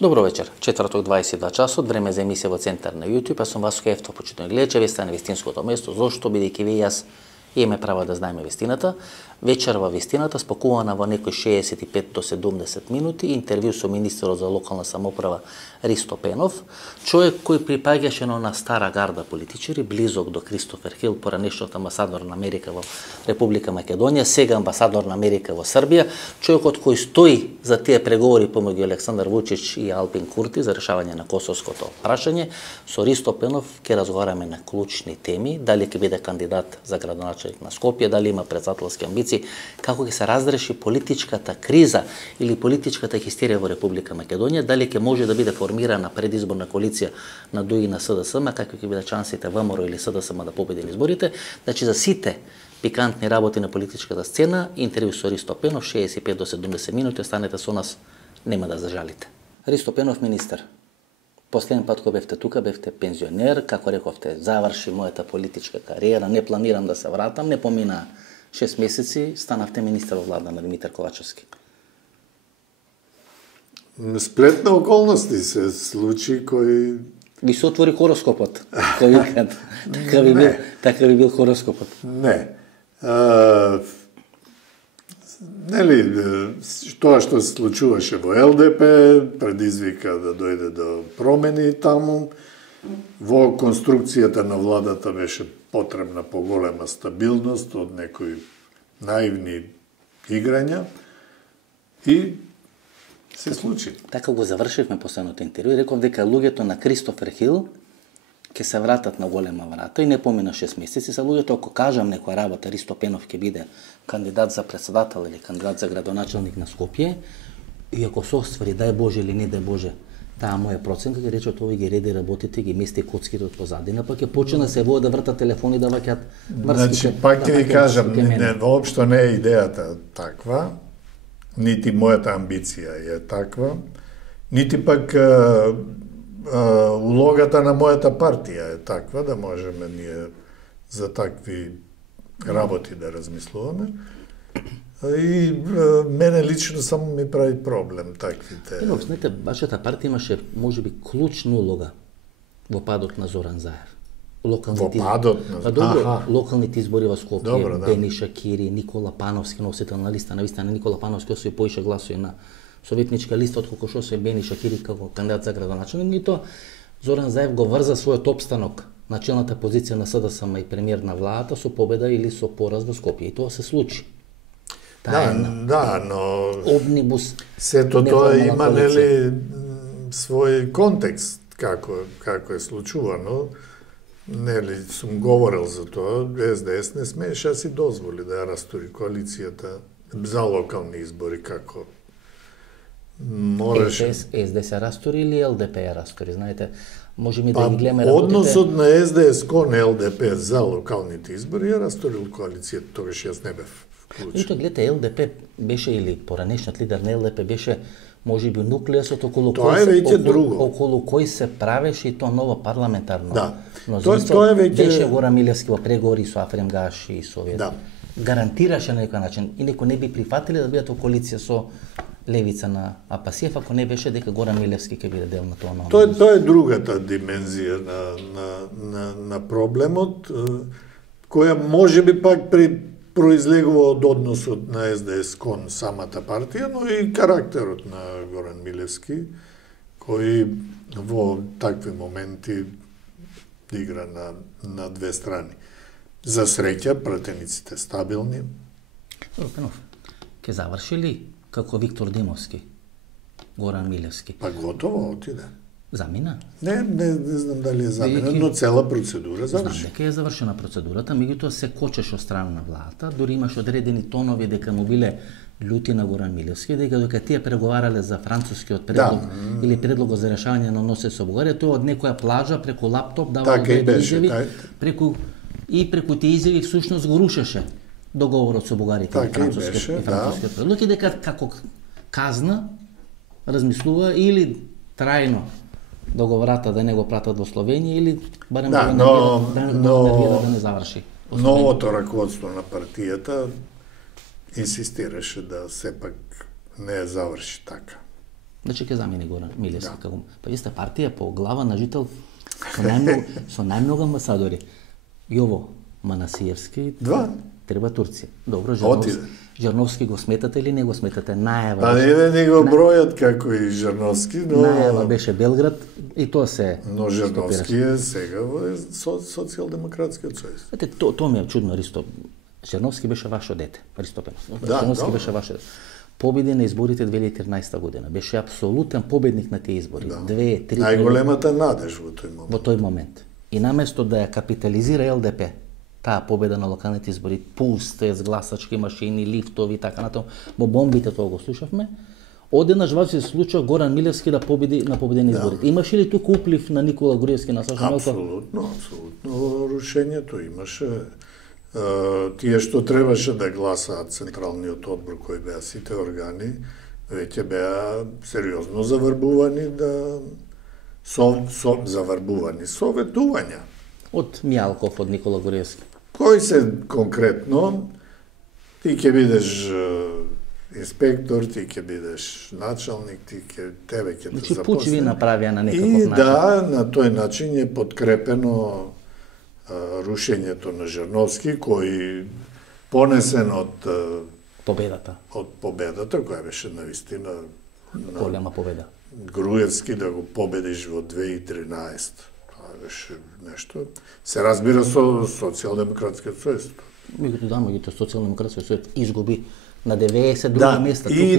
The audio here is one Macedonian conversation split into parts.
Добро вечер. Четврток 22 часот, време за емисија во центар на YouTube. Јас сум Васко Ефтов, почитувани гледачи, вие сте на вистинското место. Зошто? Бидејќи вие јас имаме право да знаеме вистината. Вечер во вистината, спакувана во некои 65 до 70 минути, интервју со министерот за локална самоуправа Ристо Пенов, човек кој припаѓаше на стара гарда политичари, близок до Кристофер Хил, поранешниот амбасадор на Америка во Република Македонија, сега амбасадор на Америка во Србија, човекот кој стои за тие преговори помеѓу Александар Вучич и Албин Курти за решавање на косовското прашање. Со Ристо Пенов ќе разговараме на клучни теми, дали ќе биде кандидат за градоначелник на Скопје, дали има претседателски амбиции, како ќе се разреши политичката криза или политичката хистерија во Република Македонија, дали ќе може да биде формирана предизборна коалиција на ДУИ и на СДСМ, какви ќе бидат шансите ВМРО или СДСМ да победи на изборите. Значи за сите пикантни работи на политичката сцена, интервју со Ристо Пенов, 65 до 70 минути, останете со нас, нема да зажалите. Ристо Пенов, министер. Последен пат кога бевте тука, бевте пензионер, како рековте, заврши мојата политичка кариера, не планирам да се вратам, не помина 6 месеци, станавте министер во влада на Димитар Ковачевски. Сплет на околности се случи кој... Ви се отвори хороскопот, кој викат. Така би бил хороскопот. Не. Нели, тоа што се случуваше во ЛДП, предизвика да дојде до промени таму. Во конструкцијата на владата беше потребна поголема стабилност од некои наивни играња и се случи. Така го завршивме последното интервју и реков дека луѓето на Кристофер Хил ќе се вратат на голема врата и не помина 6 месеци. Са луѓето, ако кажам некоја работа, Ристо Пенов ќе биде кандидат за претседател или кандидат за градоначелник на Скопје, и ако се оствари, дај Боже или не дај Боже, таа моја проценка ќе рече овој ги реди работите, ги мести коцките од позадина, па ќе почне да се вода да вртат телефони да ваќаат врските. Значи, пак ќе ви кажам, воопшто не е идејата таква, нити мојата амбиција е таква, нити пак улогата на мојата партија е таква, да можеме ние за такви работи да размислуваме. И мене лично само ми прави проблем таквите. Но, знаете, вашата партија имаше можеби клучна улога во падот на Зоран Заев. Локалните избори во Скопје, Бени Шакири, Никола Пановски, носител на листа на вистина Никола Пановски освои поише гласови на советничка листа отколку што се Бени Шакири како кандидат за градоначелник, и тоа Зоран Заев го врза својот опстанок на челната позиција на СДСМ и премиер на владата со победа или со пораз во Скопје, и тоа се случи. Да, но Омнибус. Сето тоа има нели свој контекст како е случувано. Нели сум говорил за тоа, СДС не смееше да си дозволи да ја растури коалицијата за локални избори како мораше. СДС ја растури или ЛДП ја растури? Знаете, можеме да ги гледаме работите. Односот на СДС кон ЛДП за локалните избори ја растурил коалицијата, тогаш јас не бев вклучен. И тоа гледате, ЛДП беше или поранешниот лидер на ЛДП беше можеби нуклеусот околу кој се правеше и тоа нова парламентарно. Да. Тоа беше Гора Милевски во преговори со Афрем Гаши и со да. Гарантираше на некој начин и некој не би прифатиле да бидат во коалиција со левица на Апасиев, ако не беше дека Гора Милевски ќе биде дел на тоа ново. Тоа е другата димензија на проблемот, која можеби пак произлегува од односот на СДС кон самата партија, но и карактерот на Горан Милевски, кој во такви моменти игра на две страни. За среќа, пратениците стабилни. Пенов, ќе заврши ли како Виктор Димовски, Горан Милевски? Па готово, отиде. Замина? Не знам дали е замина, но цела процедура заврши. Знам дека е завршена процедурата, меѓутоа се кочеше од страна на владата, дури имаш одредени тонови дека му биле љути на Горан Милевски, дека тие преговарале за францускиот предлог или предлогот за решавање на односите со Бугарија, тоа од некоја плажа преку лаптоп давал изјави, преку тие изјави всушност го рушеше договорот со бугарите и францускиот предлог, и дека како казна размислува или трајно договората да не го пратат во Словенија или барем да не заврши. Новото раководство на партијата инсистираше да сепак не заврши така. Значи ќе замени Горан Милевски како. Па ви сте партија по глава на жител со најмногу амбасадори. Јово Манасиевски, треба Турција. Добро, Жерновски го сметате или не го сметате? Најава. Па не го бројат како и Жерновски, но најава беше Белград и тоа се. Но Жерновски е сега во Социјалдемократскиот сојуз. Ете, тоа ми е чудно, Ристо. Жерновски беше ваше дете, Ристопенов. Жерновски беше ваше дете. Победи на изборите 2013 година. Беше апсолутен победник на тие избори. 2-3 најголемата надеж во тој момент. И наместо да ја капитализира ЛДП, таа победа на локалните избори, пусте с гласачки машини, лифтови и така натаму, во бомбите тоа го слушавме, одеднаш се случува Горан Милевски да победи на победени изборите. Имаше ли тука уплив на Никола Груевски на Саша Мелков? Апсолутно рушењето имаше. Тие што требаше да гласаат Централниот одбор, кои беа сите органи, веќе беа сериозно заврбувани заврбувани советувања. Од Мјалков, од Никола Груевски. Кои се конкретно, ти ќе бидеш инспектор, ти ќе бидеш началник, тебе ќе те запосле. Пучи ви направија на некаков начин. И да, на тој начин е подкрепено рушењето на Жерновски, кој понесен од победата. Од победата, која беше навистина голема победа. Груевски да го победиш во 2013. Това беше нешто. Се разбира со Социјалдемократскиот сојуз. Меѓутоа Социјалдемократскиот сојуз изгуби на 92 места. И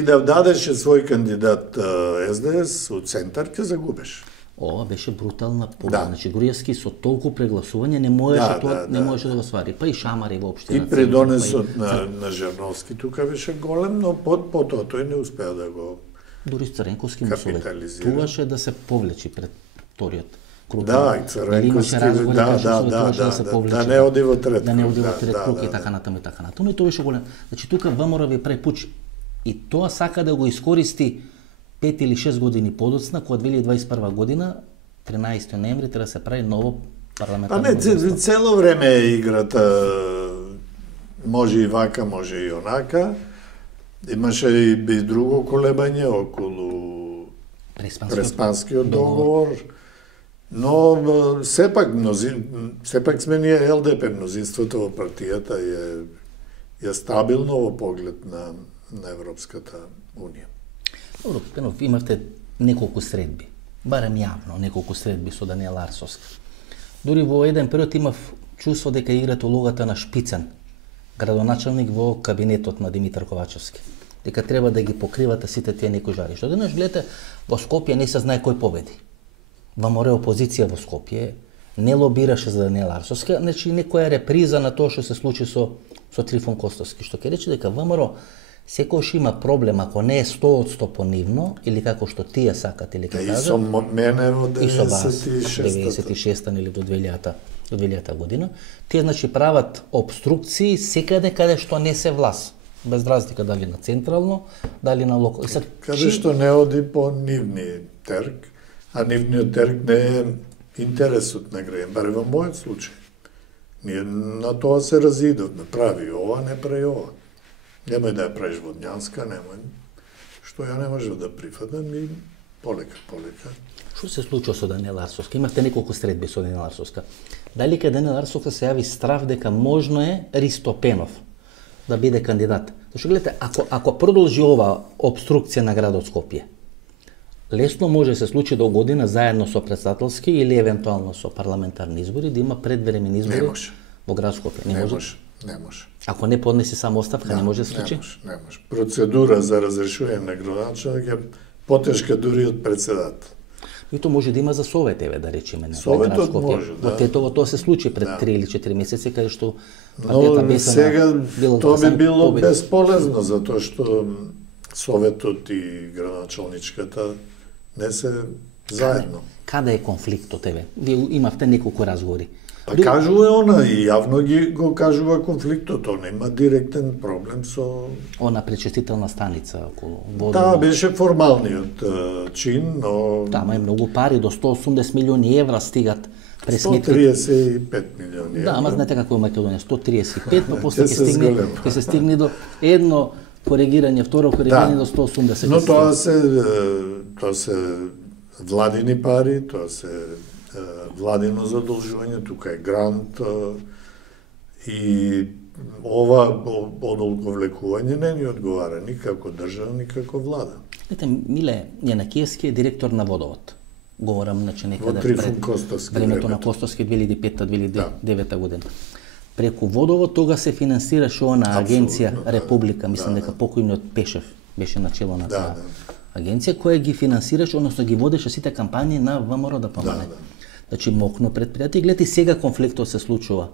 да дадеше свој кандидат СДС од центар, ќе загубеш. Ова беше брутална победа. Значи Груевски со толку прегласување не можеше да го свари. Па и Шамари воопште. И предонесот на Жерновски тука беше голем, но потоа тој не успеа да го дури Цренковски му советуваше да се повлечи пред вториот круг. Да, и Цренковски, да не оди во трет круг. Да не оди во трет круг и така натаму и така натаму. И тоа беше голем. Значи тука ВМРО ви прави пуч. И тоа сака да го искористи 5 или 6 години подоцна, кога 2021 година, 13 ноември, треба да се прави ново парламентарно мнозинство. Не, цело време е играта, може и вака, може и онака. Имаше и друго колебање околу Преспанскиот договор, но сепак сме ние ЛДП, мнозинството во партијата е стабилно во поглед на Европската Унија. Добро, Пенов, имавте неколку средби, барем јавно неколку средби со Даниела Арсовска. Дури во еден период имав чувство дека играте улогата на Шпицен, градоначалник во кабинетот на Димитар Ковачевски. Дека треба да ги покривате сите тие некои жари. Што денес гледате, во Скопје не се знае кој победи. ВМРО опозиција во Скопје не лобираше за Даниела Арсовска, значи некоја реприза на тоа што се случи со Трифон Костовски, што ќе рече дека ВМРО секојаш има проблем, ако не е 100% понивно, или како што тие сакат, или ќе кажат, и со мене во 96-та или до 2000-та година, тие значи прават обструкции секаде каде што не се власт, без разлика дали на централно, дали на локално. Каде што не оди по нивни терк, а нивниот терк не е интересот на граѓан, барем во мојот случај. Ние на тоа се разидовме, прави ова, не прави ова. Немој да ја правиш водњанска, што ја не можев да прифатам и полека. Што се случува со Даниела Арсовска? Имавте неколку средби со Даниела Арсовска. Дали кај Даниела Арсовска се јави страв дека можно е Ристо Пенов да биде кандидат? Зашто гледате, ако продолжи ова обструкција на градот Скопје, лесно може да се случи до година заедно со председателски или евентуално со парламентарни избори да има предвремени избори во град Скопје. Не може. Ако не поднеси само оставка, не може да се случи? Не може. Процедура за разрешување на градоначалник е потешка дури од председател. И тоа може да има за совет, да речеме. Советот може, да. Во Тетово тоа се случи пред 3 или 4 месеци, каде што но сега тоа би било бесполезно, затоа што советот и градоначалничката не се заедно. Каде е конфликтот, Вие имавте неколку разговори. Па кажува она и јавно го кажува конфликтот, она има директен проблем со она пречистителна станица околу вода. Да, беше формалниот чин, но тама е многу пари, до 180 милиони евра стигат през 135 милиони евра. Да, ама знаете како е Македонија, 135, па после ќе се стигне до едно коригирање, второ коригирање до 180. Но тоа се владини пари, тоа се владино задолжување, тука е грант и ова одолговлекување не ни одговара ни како држава, ни како влада. Ете, Миле Јанакиевски е директор на Водовод. Говорам, значи, некаде пред времето на Костовски 2005-2009 година. Преку Водовод тога се финансираше она агенција Република, мислам дека покојниот Пешев беше начело на таа агенција која ги финансираше, односно ги водеше сите кампањи на ВМРО да помане. Значи мокно предпријатие, гледајте сега конфликтот се случува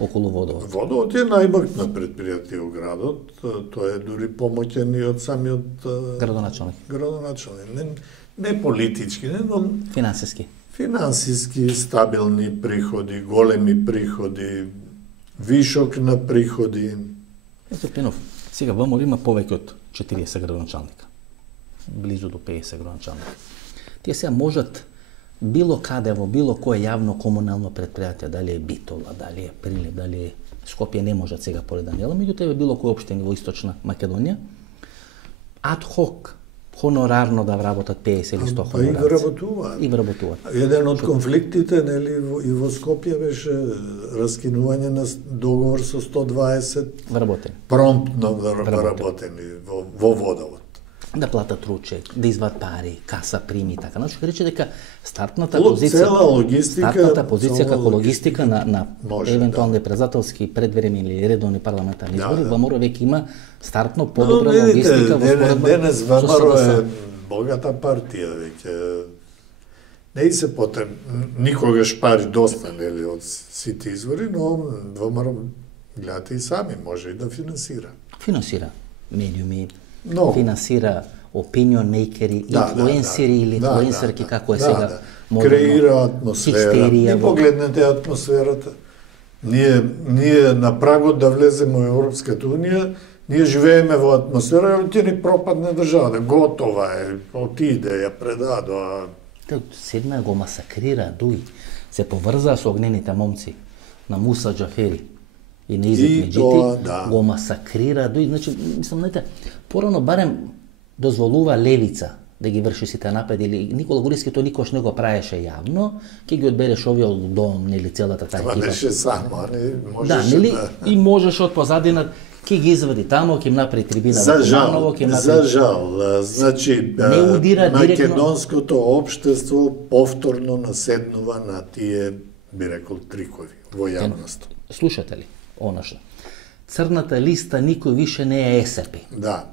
околу Водовод. Водовод е најмокно предпријатие у градот, тоа е дури помоќен и од самиот градоначалник. Не политички, но финансиски стабилни приходи, големи приходи, вишок на приходи. Ето Пенов, сега ВМРО има повеќе од 40 градоначалника. Близу до 50 градоначалника. Тие сега можат било каде во било кое јавно комунално предпријатие, дали е Битола, дали е Прилеп, дали е Скопје, не можат сега поред Даниела, меѓутоа било кој општини во Источна Македонија, ад хок, хонорарно да вработат 50 или 100 хонорарци. И вработуваат. Еден од конфликтите, нели, и во Скопје беше раскинување на договор со 120 вработени. Промптно вработени во Водовод. Да платат ручек, да извадат пари, каса прими, така. Значи, рече дека стартната позиција како логистика на евентуални председателски, предвремени или редовни парламентарни избори, ВМРО веќе има стартно подобра логистика во споредба. Денес ВМРО е богата партија веќе. Не се потреб никогаш пари доста, нели, од сите избори, но ВМРО гледате и сами може и да финансира. Финансира медиуми, финансира opinion makeri, инфлуенсери или инфлуенсерки, како е сега модерно. Креира атмосфера. Не погледнете атмосферата. Ние на прагот да влеземе во Европската унија, ние живееме во атмосфера, ти ни пропадне државата. Готова е, отиде, ја предадоа. Седна го масакрира Дуи. Се поврзаа со огнените момци на Муса Џафери и на Изет Меджити, го масакрира Дуи. Значи, мислам, знаете, порано барем дозволува левица да ги врши сите напади, или Никола Гуриски тоа никош не го правеше јавно, ќе ги одбереше овие од дом, нели, целата таа екипа. Това беше само, не можеше да. Нели, и можеше од позадина, ќе ги извади тамо, ќе им направи трибина во Куманово, ќе направи... За жал, значи, македонското општество повторно наседнува на тие, би рекол, трикови во јавност. Слушате ли, оношто? Црната листа никој више не е СП. Да.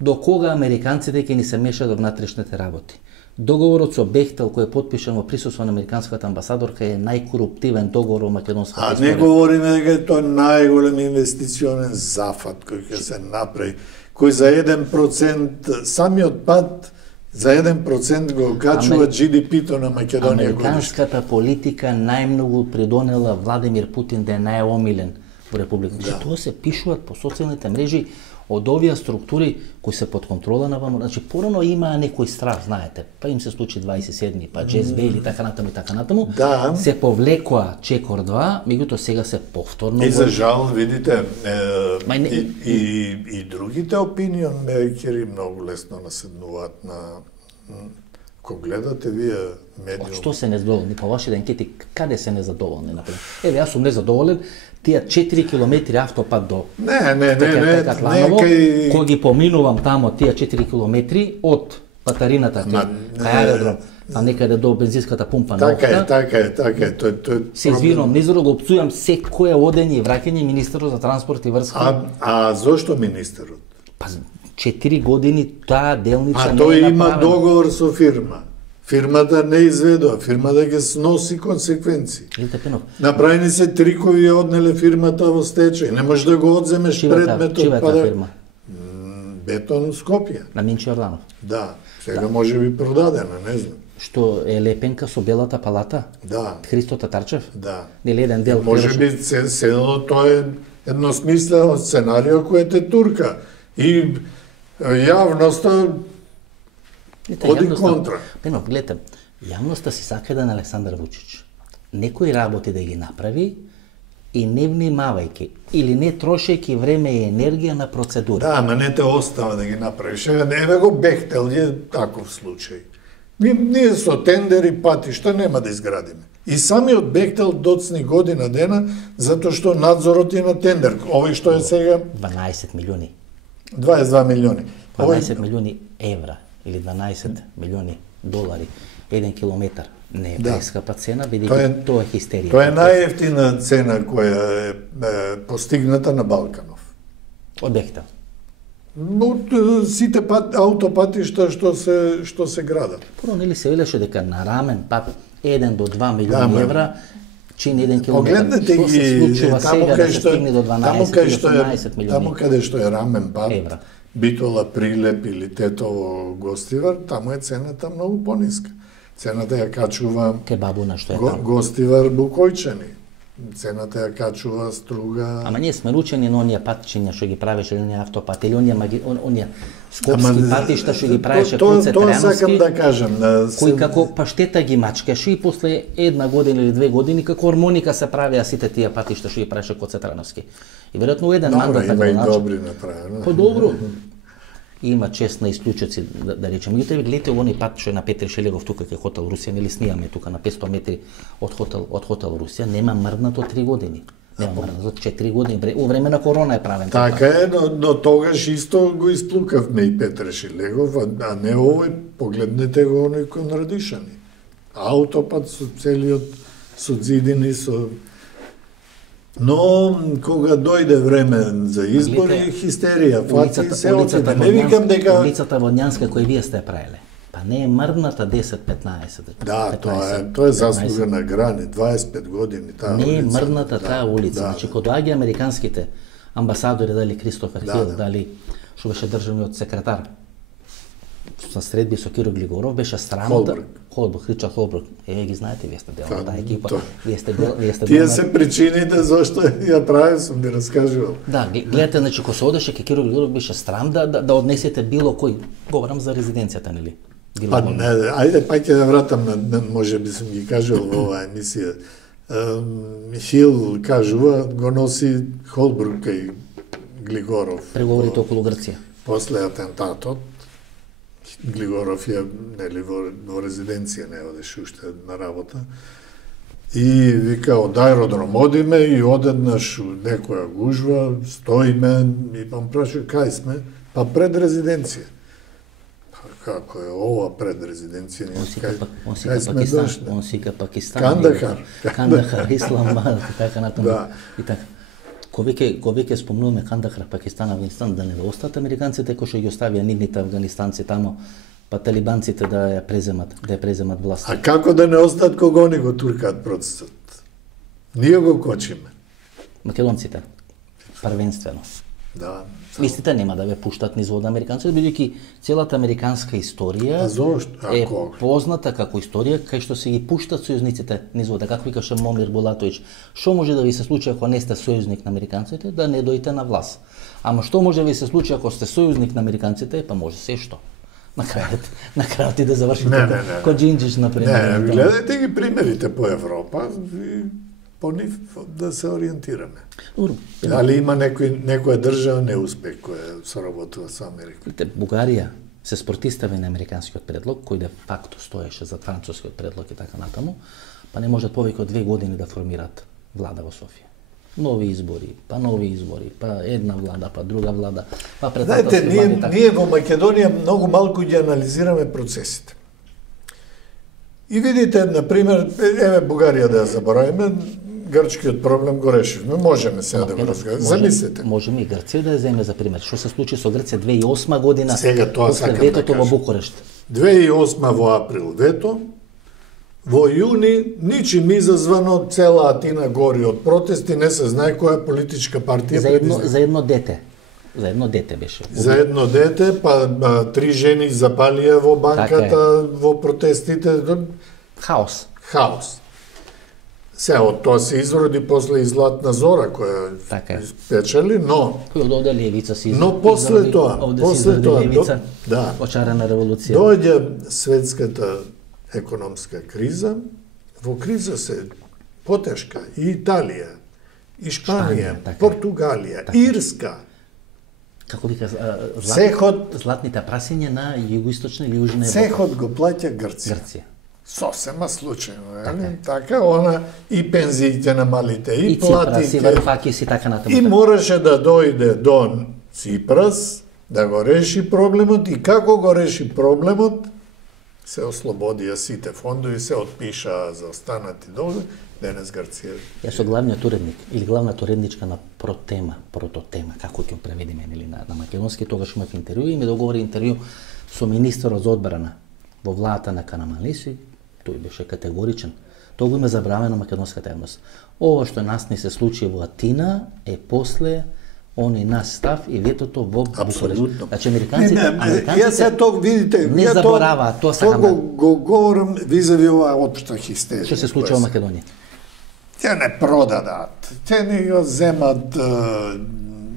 До кога американците ќе ни се мешаат во внатрешните работи? Договорот со Бехтел кој е потпишан во присуство на американската амбасадорка е најкоруптивен договор во македонската историја. Не говориме дека е тоа најголем инвестиционен зафат кој ќе се направи, кој за 1%, самиот пат за 1% го качува GDP-то на Македонија годишно. Американската политика најмногу придонела Владимир Путин да е најомилен во Република. Да. Тоа се пишуваат по социјалните мрежи од овие структури кои се под контрола на ВМРО. Значи, порано има некој страх, знаете, па им се случи 27-ни, па Джез Бейли, така натаму, да. Се повлекоа Чекор 2, меѓутоа сега се повторно... И за жал, видите, и другите опинион мейкери многу лесно наседнуваат на... Кога гледате вие медиум... Што се незадоволни? По вашите анкети, каде се незадоволни, например? Еве, јас сум незадоволен, тие 4 километри автопат до Ткатланово, кој ги поминувам тамо тие 4 километри од Патарината кај аеродром, а некаде до бензинската пумпа на Охта. Така е. Се извинувам, низро го опцујам секое одење и враќање министерот за транспорт и врски. А зошто министерот? Па 4 години таа делница не е направена. А тој има договор со фирма. Фирмата не изведува, фирмата ќе сноси консеквенции. Направени се трикови и однеле фирмата во стечај. Не можеш да го одземеш предметот. Чива таа фирма? Бетон Скопје. На Минчо Јорданов. Да, сега може би продадена, не знам. Што е лепенка со белата палата? Да. Христо Татарчев? Да. Нели еден дел? Може би седно тоа е едносмислено сценарио кој те турка. И јавноста оди контра. Пенов, гледате, јавноста си сака да на Александар Вучич. Некои работи да ги направи, и не внимавајќи или не трошејќи време и енергија на процедури. Да, ама не те остава да ги направиш. Еве го Бехтел е таков случај. Ние со тендери патишта нема да изградиме. И самиот Бехтел доцни година дена затоа што надзорот е на тендер. Овој што е сега 12 милиони. 22 милиони. 12 милиони евра или 12 милиони долари, 1 километар. Не е прескапа цена, бидејќи тоа е хистерија. Тоа е најевтина цена која е постигната на Балканов. Од Бехтел. Од сите аутопатишта што се градат. Прво, нели се велеше дека на рамен пат 1 до 2 милиони евра чини 1 километар. Погледнете што се случува сега да се стигне до 12-18 милиони таму каде што е рамен пат, евра. Битола, Прилеп или Тетово, Гостивар, таму е цената многу пониска. Цената ја качува Кебабуна што е таму. Гостивар, Букојчани. Цената ја качува Струга. Ама ние сме ручени на оние патчиња што ги правеше оние автопати или оние скопски патишта што ги правеше Коце Трајановски. Тоа сакам да кажам. Кои како паштета ги мачкаше и после 1 година или 2 години како хармоника се правеа сите тие патишта што ги правеше Коце Трајановски. И веројатно еден мандат така има и добри направено. Па добро. Има чест на исклучоци, да речем. Меѓутоа, гледате оној пат што е на Петри Шелегов тука кај хотел Русија, нели снимаме тука на 500 метри од хотел Русија, нема мрднато 3 години. Нема мрднато 4 години. У време на корона е правен. Така е, но тогаш исто го исплукавме и Петре Шелегов, а не овој, погледнете го оној кон Радишани. Аутопат со целиот, со зидини, со... Но, кога дојде време за избори, хистерија, фаци се отиде. Не викам дека... Улицата Водњанска која вие сте правиле, па не е мрдната 10-15. Да, тоа е заслуга на Грани, 25 години таа улица. Не е мрдната таа улица. Значи, кога доаѓа американските амбасадори, дали Кристофер Хил, дали што беше државниот секретар, на средби со Киро Глигоров, беше срамота. Холбрг, Ричард Холбрг. Еве ги знаете, вие сте дел од таа екипа. Вие сте Тие се причините зашто ја правев, сум ви раскажувал. Да, гледате, значи кога се одеше кај Киро Глигоров беше срам да однесете било кој. Говорам за резиденцијата, нели? Па не, ајде пак ќе да вратам на можеби сум ги кажувал во оваа емисија. Хил кажува го носи Холбрг кај Глигоров. Преговорите околу Грција. После атентатот Глигоров е нели во резиденција, не одеше уште на работа. И вика од аеродром одиме и одеднаш некоја гужва, стоиме и пам прашува кај сме, па пред резиденција. Како е ова пред резиденција? Он сика Пакистан. Кандахар, Исламабад, така натаму. И така. Кога веќе спомнуваме Кандахар, Пакистан, Афганистан, да не остат американците кои што ги оставија нивните афганистанци тамо, па талибанците да ја преземат власт. А како да не остат кога они го туркаат процесот? Ние го кочиме. Македонците, првенствено. Да. Истите нема да ве пуштат низ вода американците, бидејќи целата американска историја е позната како историја кај што се ги пуштат сојузниците низ вода. Како викаше Момир Булатовиќ, што може да ви се случи ако не сте сојузник на американците, да не дојдете на власт. Ама што може да ви се случи ако сте сојузник на американците, па може се што. На крајот и да завршите ко Джинџиш, например. Не, гледајте ги примерите по Европа и по нив да се ориентираме. Дали има некоја држава неуспех која соработува со Америка? Бугарија се спротистави на американскиот предлог, кој де факто стоеше за францускиот предлог и така натаму, па не можат повеќе од 2 години да формираат влада во Софија. Нови избори, па една влада, па друга влада, па председателски влади. Знаете, ние во Македонија многу малку ги анализираме процесите. И видите, например, еве Бугарија да ја заборавиме, грчкиот проблем го решивме, можеме сега да го разгледаме. Замислете. Можеме и Грција да ја земе за пример. Што се случи со Грција 2008 година, сега тоа сакам да ветото во Букурешт. 2008 во април вето, во јуни ничим изазвано, цела Атина гори од протести, не се знае која политичка партија предизвика. За едно дете беше. За едно дете, па 3 жени запалија во банката, во протестите. Хаос. Се, од тоа се изроди после и Златна Зора, која печели, но... Кој од овде левица се изроди. Но после тоа, левица, очарана револуција. Дојде светската економска криза, во криза се потешка и Италија, и Шпанија, така. Португалија, Така. Ирска. Како вика, Цехот, златните прасиња на југоисточна или јужна Европа. цехот го плаќа Грција. Грција. Сосема случајно, така, она и пензиите на малите, и Ципрас, и платите. Варфакис и така И натаму. мораше да дојде до Ципрас, да го реши проблемот, и како го реши проблемот, се ослободија сите фондови, се отпишаа за останати долги, денес Грција. Јас сум главниот уредник или главната уредничка на Прототема, како ќе го преведеме нели на македонски, тогаш имав интервју и ми договори интервју со министерот за одбрана во владата на Караманлиси. Тој беше категоричен. Тоа го има забравено македонската јавност. Ова што нас ни се случи во Атина е после оној нас став и ветото во Букурешт. Апсолутно. Значи американците Јас се тоа видите, не забораваат, тоа сакам да- го говорам визави оваа општа хистерија. што се случува во Македонија. Те не продадат, те не го земат,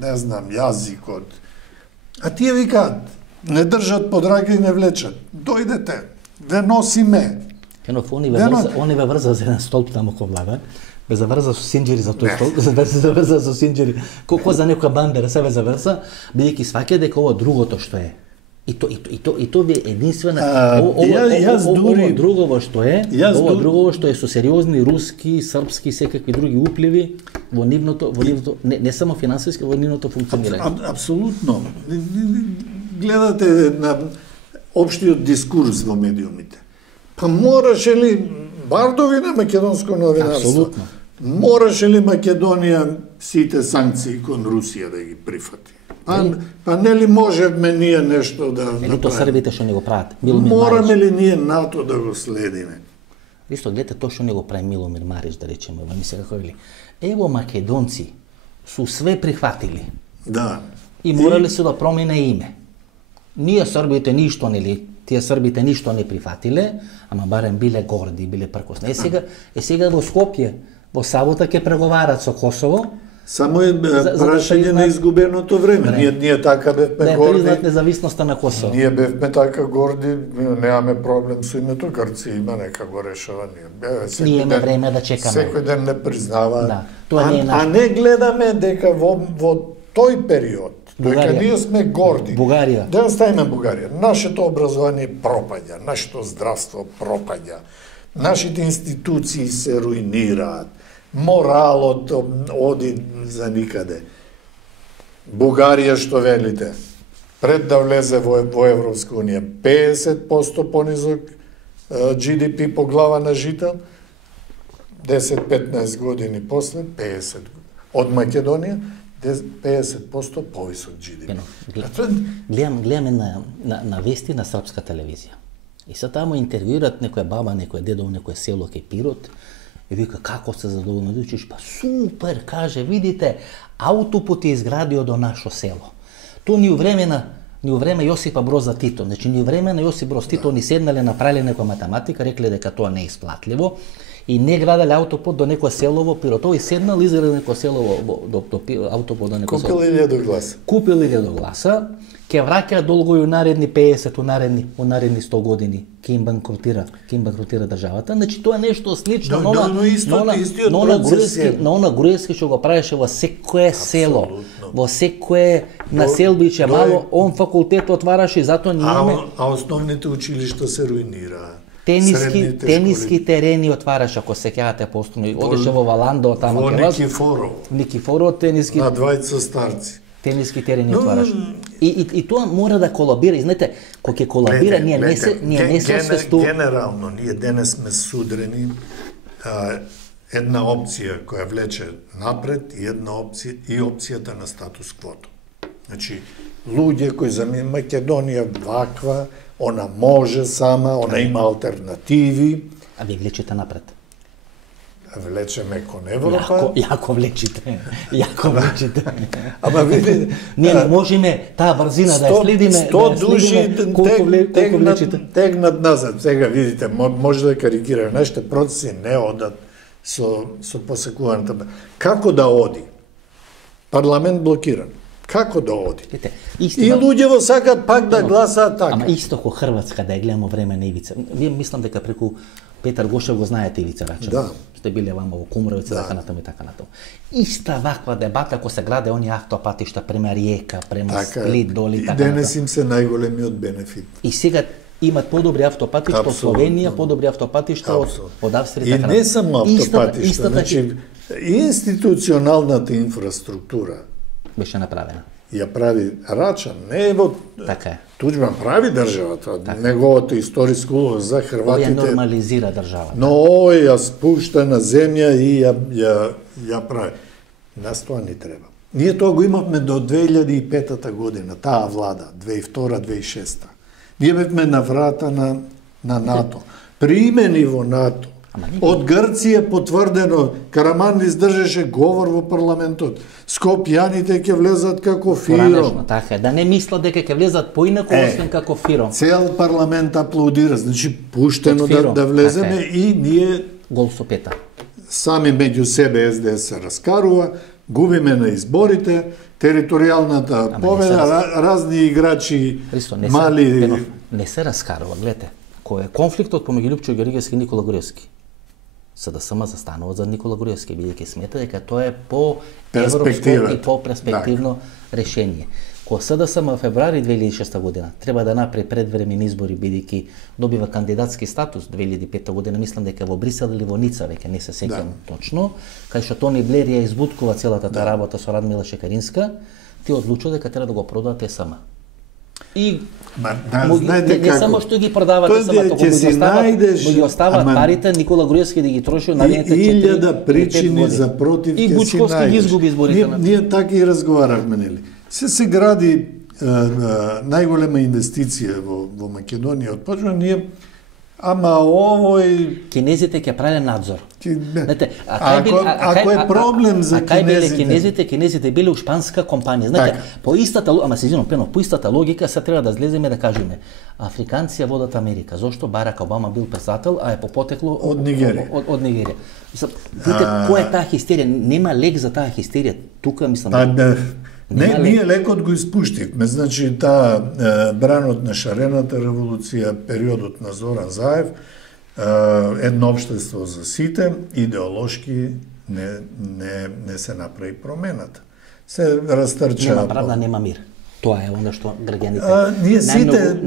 не знам, јазикот. А тие викаат, не држат под рака и не влечат. Дојдете, ве носиме. Енов, они ве врза за еден столб таму кој влада, ве заврза со синџери за тој столб, ве заврза со синџери, ко за некоја бандера, се ве заврза, бидејќи сваќа дека ова другото што е. И то ви е единствена, ово другово што е со сериозни руски, српски, секакви други упливи во нивното, не само финансиски, во нивното функционирање. Апсолутно. Гледате на општиот дискурс во медиумите. Па мораше ли бардови на македонско новинарство? Апсолутно. Мораше ли Македонија сите санкции кон Русија да ги прифати? Па нели можевме ние нешто да Или то србите што не го прават. Мораме ли ние НАТО да го следиме? Исто, гледате тоа што не го прави Миломир Марич, да речеме, ми се како вели. Ево македонци су све прихватили. Да. И морале се да промене име. Ние србите ништо нели, тие србите ништо не прифатиле, ама барем биле горди, биле пркосни. Сега во Скопје, во сабота ќе преговарат со Косово. Само е прашање на изгубеното време. Ние така бевме горди. Да признат независноста на Косово. Ние бевме така горди, немаме проблем со името Грција, има нека го решава. Ние имаме време да чекаме. Секој ден не признава. Да, тоа не е наш. А не гледаме дека во тој период, дека ние сме горди. Бугарија. Да оставиме Бугарија. Нашето образование пропаѓа, нашето здравство пропаѓа, нашите институции се руинираат, моралот оди за никаде. Бугарија, што велите, пред да влезе во Европска Унија, 50% понизок GDP по глава на жител, 10-15 години после, 50 од Македонија, 50% повисок GDP. Гледаме на вести на српска телевизија. И се таму интервјуират некоја баба, некој дедо, некој село кај Пирот, и вика, како се задоволно да учиш? Па супер, каже, видите, аутопут е изградио до нашо село. Тоа ни у време Јосипа Броза Тито, значи ни у време на Јосип Броз Тито ни седнале, направиле некоја математика, рекле дека тоа не е исплатливо и не граделе аутопут до некој село во Пирот. И седнал, изгради некој село до аутопут до некој село. Купил 1000 гласа. Купил 1000 гласа, ќе враќа долго и у наредни 50, у наредни 100 години ќе им банкротира државата. Значи тоа е нешто слично на она Груевски што го правеше во секое село, во секое населбиче мало, он факултет отвараше и затоа ние А основните училишта се руинираа. Тениски терени отвараш, ако се сеќавате постојано. Одеше во Валандо, таму во Никифоро, тениски. На двајца старци. Тениски терени отвараш. И тоа мора да колабира. И знаете, кога ќе колабира, ние не се освестуваме. Генерално, ние денес сме судрени една опција која влече напред и една опција и опцијата на статус квото. Значи, луѓе кои за Македонија ваква, она може сама, она има алтернативи. А ви влечете напред. Влечеме кон Европа. Јако влечите. Ама видите, ние не можеме таа брзина да ја следиме. 100 души тегнат назад. Сега видите, може да карикира. Нашите процеси не одат со посекуваната. Како да оди? Парламент блокиран. Како да оди? И луѓето сакат пак да гласаат така. Ама исто ко Хрватска, да ја гледаме време на ивица. Вие мислам дека преку Петар Гошев го знаете, Ивица Рачев. Да. Сте били вама во Кумровица, така натаму и така натаму. Иста ваква дебата ако се граде они автопатишта према Риека, према Сплит, доли и така натаму. И денес им се најголемиот бенефит. И сега имат подобри автопатишта од Словенија, подобри автопатишта од Австрија. И не само автопатишта, значи институционалната инфраструктура беше направена. Ја прави Рачан, не е во... Така е. Туџман прави државата, неговото историско улога за Хрватите. Ја нормализира државата. Но ја спушта на земја и ја прави. Нас тоа не треба. Ние тоа го имавме до 2005 година, таа влада, 2002-2006. Ние бевме на врата на НАТО. Примени во НАТО. Од Грција потврдено, Караман издржеше говор во парламентот. Скопјаните ќе влезат како фиром. Така, да не мислат дека ќе влезат поинаку освен како фиром. Цел парламент аплодира, значи пуштено да влеземе и ние гол со пета. Сами меѓу себе СДС се раскарува, губиме на изборите, територијалната победа, разни играчи, мали... Не се раскарува, гледате. Кој е конфликтот помеѓу Лјупчо Ѓорѓевски и Никола Груевски? СДСМ застанува за Никола Груевски, бидејќи смета дека тоа е по-европско и по-перспективно решение. Кога СДСМ во февруари 2006 година треба да направи предвремени избори, бидејќи добива кандидатски статус 2005 година, мислам дека во Брисел или во Ница, веќе не се сеќам точно, кај што Тони Блер ја избуткува целата таа работа со Радмила Шекаринска, ти одлучува дека треба да го продаат СМ. И не само што ги продавате сама, тоа ги оставаат парите, Никола Груевски да ги троши наредните 4-5 причини за против и Бучковски ги изгуби изборите. Ние така и разговаравме, нели? Се гради најголема инвестиција во Македонија од почна, ние ама овој... Кинезите ќе правеле надзор. Ако е проблем за кинезите... Кинезите биле у шпанска компанија. Знаете, по истата, ама се извинувам, по истата логика се треба да излеземе да кажеме африканци ја водат Америка. Зошто Барак Обама бил председател, а е по потекло од Нигерија. Од Нигерија. Видите, која е таа хистерија? Нема лек за таа хистерија. Тука мислам... Не, ние лекот го испуштивме. Значи, таа бранот на шарената револуција, периодот на Зоран Заев, едно општество за сите, идеолошки не се направи промената. Се растрча... Нема правда, нема мир. Тоа е оно што граѓаните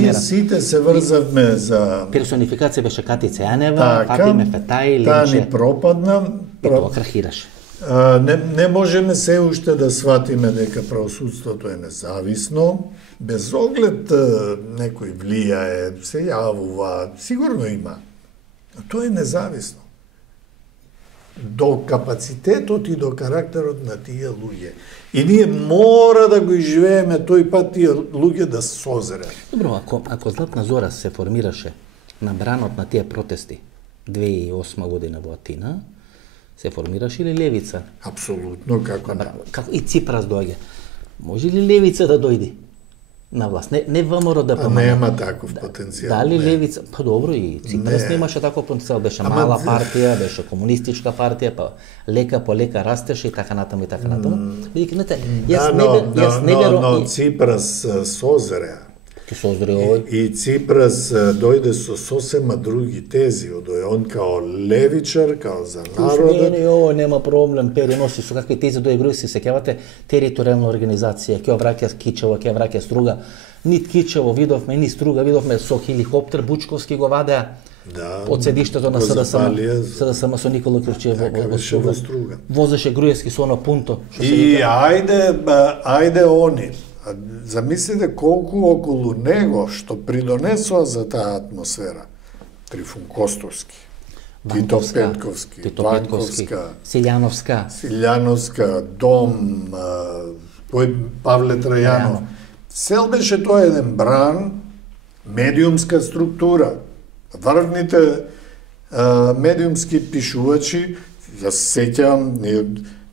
ние сите се врзавме за... Персонификација беше Катица Јанева, Фатиме Фетај, таа ни пропадна. И тоа крахираше. Не можеме се уште да сватиме дека правосудството е независно, без оглед некој влијае, се јавува, сигурно има. Но тоа е независно. До капацитетот и до карактерот на тие луѓе. И ние мора да го изживееме тој пат тие луѓе да созрат. Добро, ако Златна зора се формираше на бранот на тие протести 2008 година во Атина, се формираше ли левица? Апсолутно, како не. И Ципрас доаѓа. Може ли левица да дојде на власт? Не ВМРО да помага. Нема таков потенцијал. Дали левица? Па добро, и Ципрас немаше таков потенцијал. Беше мала партија, беше комунистичка партија, па лека по лека растеше и така натаму и така натаму. Бидејќи, знаете, јас не верувам. Но Ципрас созреа. И Ципрас дојде со сосема други тези, он као левичар, као за народот. Не, нема проблем, переноси со какви тези дојде Груевски, се сеќавате, територијална организација, ќе враќа Кичево, ќе враќа Струга. Нит Кичево видовме, ни Струга видовме, со хеликоптер Бучковски го вадеа од седиштето на СДСМ со Никола Кривчев во Струга. Возеше Груевски со оно пунто. И ајде они. Замислите колку околу него што придонесоа за таа атмосфера. Трифун Костовски, Тито Петковски, Банковска, Силјановска, Дом, Павле Трајанов. Цел беше тоа еден бран, медиумска структура. Врвните медиумски пишувачи, јас сеќавам,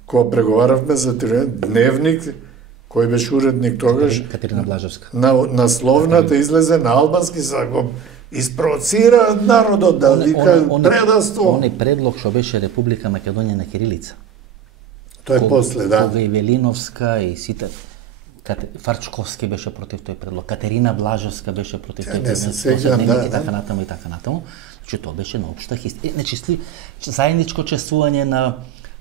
кога преговаравме за Дневник, кој беше уредник тогаш, Катерина Блажевска. Насловната излезе на албански, за го испровоцира народот да вика предавство. Оној предлог што беше Република Македонија на кирилица. Тоа е после, да. Кога и Велиновска и сите. Фарчковски беше против тој предлог, Катерина Блажевска беше против тој не се предлог, сеќам, да, и така натаму и така натаму. Значи тоа беше на општа хистерија. Значи заедничко чествување на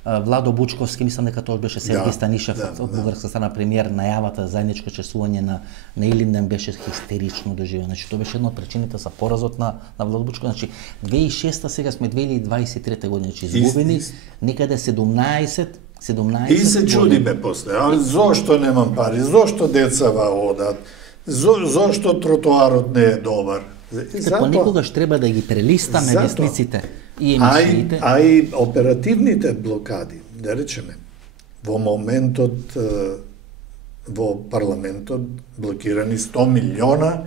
Владо Бучковски, мислам дека тоа беше Сергеј Станишев од бугарска страна премиер, најавата за заедничко чествување на Илинден беше хистерично доживено. Значи тоа беше една од причините за поразот на Владо Бучковски. Значи 2006 сега сме 2023 година, значи изгубени некаде 17 И се чудиме после, зошто немам пари, зошто децава одат, зошто тротоарот не е добар. Понекогаш треба да ги прелистаме вестниците и емисиите. А и оперативните блокади, да речеме, во моментот во парламентот блокирани 100 милиона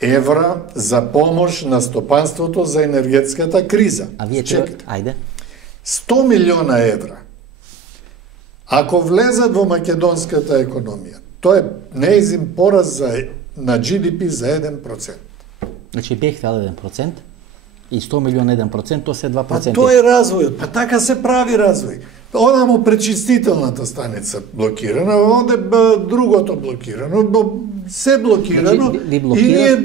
евра за помош на стопанството за енергетската криза. А вие ајде. 100 милиона евра. Ако влезат во македонската економија, тоа е неизин пораз на GDP за 1%. Значи бехте 1% и 100 милиона 1%, тоа се 2%. Па тоа е развојот, па така се прави развој. Одаму пречистителната станица блокирана, оде другото блокирано, се блокирано, значи, и ние,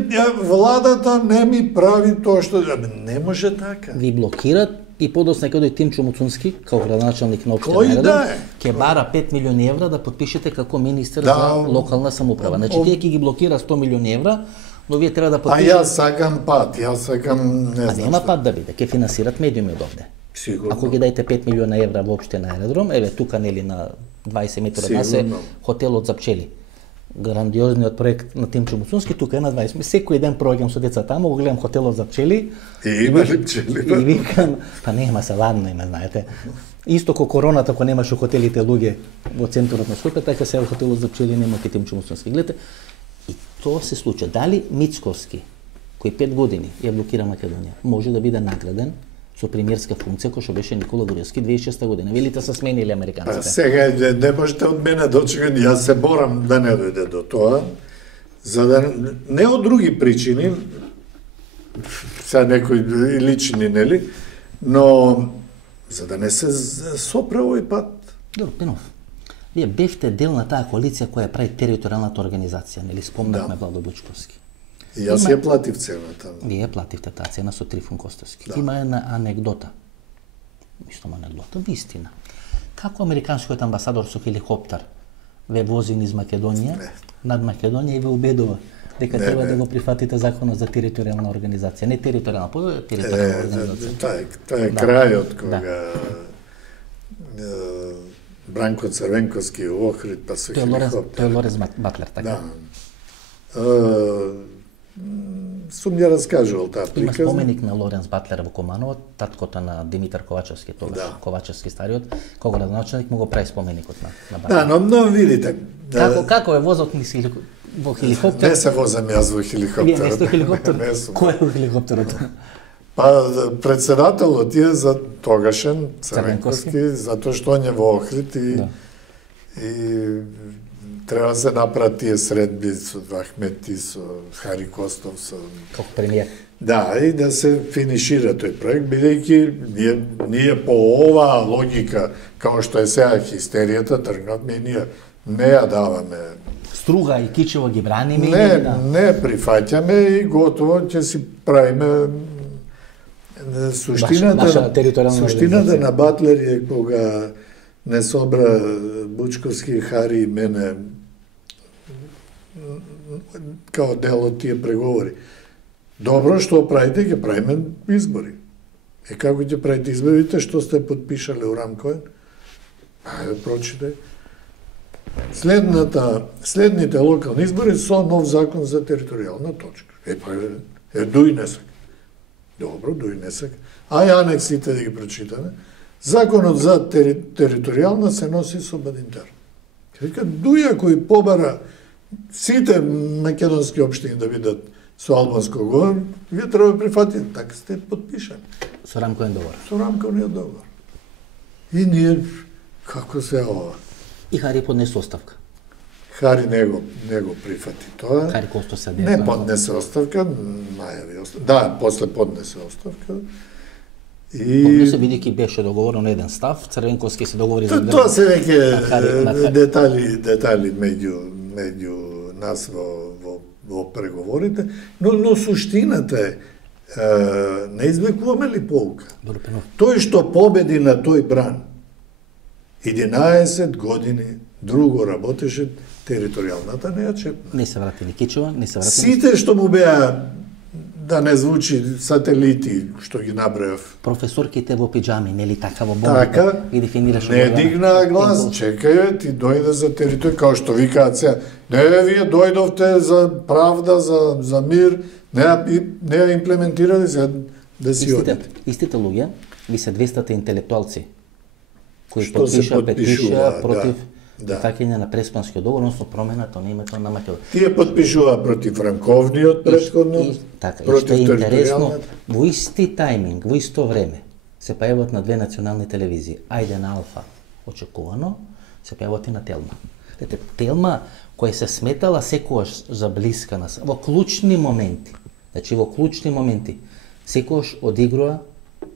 владата не ми прави тоа што... Не може така. Ви блокират и подоцна кај дој Тимчо Муцунски, као градоначалник на општина Аеродром, ќе бара 5 милиони евра да подпишете како министер за локална самоуправа. Значи тие ќе ги блокира 100 милиони евра, но вие треба да подпишете. А јас сакам пат, јас сакам не знам. Нема пат да биде, ќе финансират медиуми од овде. Сигурно. Ако ги дајте 5 милиона евра во општина Аеродром, еве тука нели на 20 метри од нас е хотелот за пчели. Грандиозниот проект на Тимчо Муцунски, тука е на 20. Секој ден проаѓам со деца таму, го гледам хотелот за пчели. И има ли пчели? И викам, па нема се ладно има, знаете. Исто ко короната, кога немаше хотелите луѓе во центарот на Скопје, така се хотелот за пчели нема ке Тимчо Муцунски. Гледате, и тоа се случи. Дали Мицковски, кој 5 години ја блокира Македонија, може да биде награден со премиерска функција кој што беше Никола Груевски 2006 година. Велите се сменили американците. Сега не можете од мене да очекувате, јас се борам да не дојде до тоа, за да не од други причини, сега некои лични, нели, но за да не се сопре овој пат. Добро, Пенов, вие бевте дел на таа коалиција која прави територијалната организација, нели спомнавме Владо Бучковски. Јас ја платив цената. Вие плативте таа цена со Трифун Костовски. Има една анегдота. Исто анегдота, вистина. Како американскиот амбасадор со хеликоптер ве вози низ Македонија, над Македонија и ве убедува дека треба да го прифатите законот за територијална организација, не територијална, територијална организација. Тоа е крајот кога Бранко Црвенковски во Охрид па со хеликоптер. Тој е Лоренс Батлер, така. Сум ја раскажувал таа приказна. Има споменик на Лоренс Батлер во Команово, таткото на Димитар Ковачевски, тогаш Ковачевски стариот, кога градоначалник му го прави споменикот на Батлер. Да, но видите. Како е возот низ во хеликоптер? Не се возам јас во хеликоптер. Вие не сте хеликоптер? Кој е во хеликоптерот? Па председателот е за тогашен Црвенковски, затоа што он е во Охрид и треба да се направат тие средби со Ахмети, со Хари Костов, со... Како премиер. Да, и да се финишира тој проект, бидејќи ние по оваа логика, како што е сега хистеријата, тргнавме и ние не ја даваме. Струга и кичево ги браниме. Не прифаќаме и готово ќе си правиме суштината на Батлер е кога не собра Бучковски, Хари и мене као дел од тие преговори. Добро, што правите, ќе правиме избори. И како ќе правите изборите, што сте подпишале у Рамковен? Ајде, прочитај. Следните локални избори со нов закон за територијална точка. Дујнесак. Добро, дујнесак. Ај анексите да ги прочитаме. Законот за територијална се носи со Бадинтар. Вика, дуја кој побара сите македонски општини да бидат со албанско говор, вие треба да прифатите, така сте подпишани. Со рамковен договор. Со рамковниот договор. И ние, како се ова? И Хари поднесе оставка. Хари не го прифати тоа. Хари Костов се не поднесе оставка, најави оставка. Да, после поднесе оставка. Поднесе, бидејќи беше договорено еден став, Црвенковски се договори за... Тоа се веќе детали меѓу меѓу нас во преговорите, но суштината е, не извлекуваме ли полука? Тој што победи на тој бран, 11 години друго работеше, територијалната не ја чепна. Не се врати Ликичева, не се врати... Сите што му беа, да не звучи, сателити, што ги набрав. Професорките во пиджами, нели така во бомбите? Така, ги дефинираше не дигнаа глас, чекај, ти дојде за територија, као што викаат сега, не, вие дојдовте за правда, за мир, не ја имплементирали се да си одите. Истите луѓе, ви се 200 интелектуалци, кои Што се потпишаа против да. фаќање на Преспанскиот договор, односно промената на името на Македонија. Тие потпишуваа против Ранковниот претходно, против територијалната. Во исти тајминг, во исто време, се појават на две национални телевизии. Ајде на Алфа, очекувано, се појават и на Телма. Телма, која се сметала секогаш за блиска нас, во клучни моменти, секогаш одигрува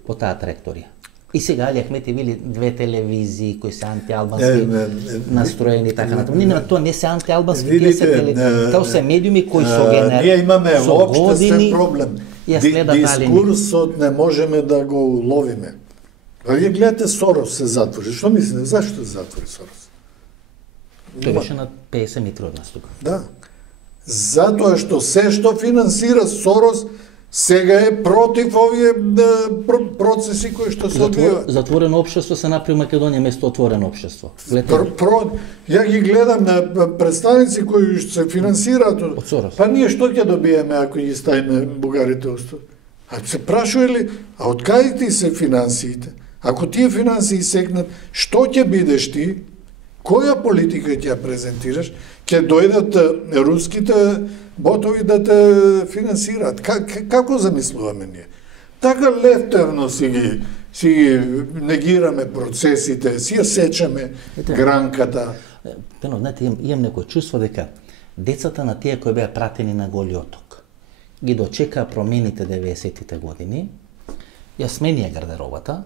по таа траекторија. И сега Али Ахмети вили две телевизии кои се антиалбански настроени и така натаму. Не, тоа не се антиалбански, тие се телевизии. Тоа се медиуми кои со ние имаме општествен проблем. Дискурсот не можеме да го уловиме. Вие гледате Сорос се затвори. Што мислите, зашто се затвори Сорос? Тој беше на 50 метри од нас тука. Да. Затоа што се што финансира Сорос сега е против овие процеси кои што се одвиваат. Затворено општество се направи Македонија место отворено општество. Ја ги гледам на представници кои се финансираат од Сорос. Па ние што ќе добиеме ако ги ставиме бугарите усто? А се прашува ли, а од кај ти се финансиите? Ако тие финансии секнат, што ќе бидеш ти? Која политика ќе ја презентираш? Ќе дојдат руските ботови да те финансираат. Како замислуваме ние? Така лефтерно си ги негираме процесите, си ја сечаме гранката. Пено, знаете, имам некој чувство дека децата на тие кои беа пратени на Голиоток ги дочекаа промените 90-тите години, ја сменија гардеробата,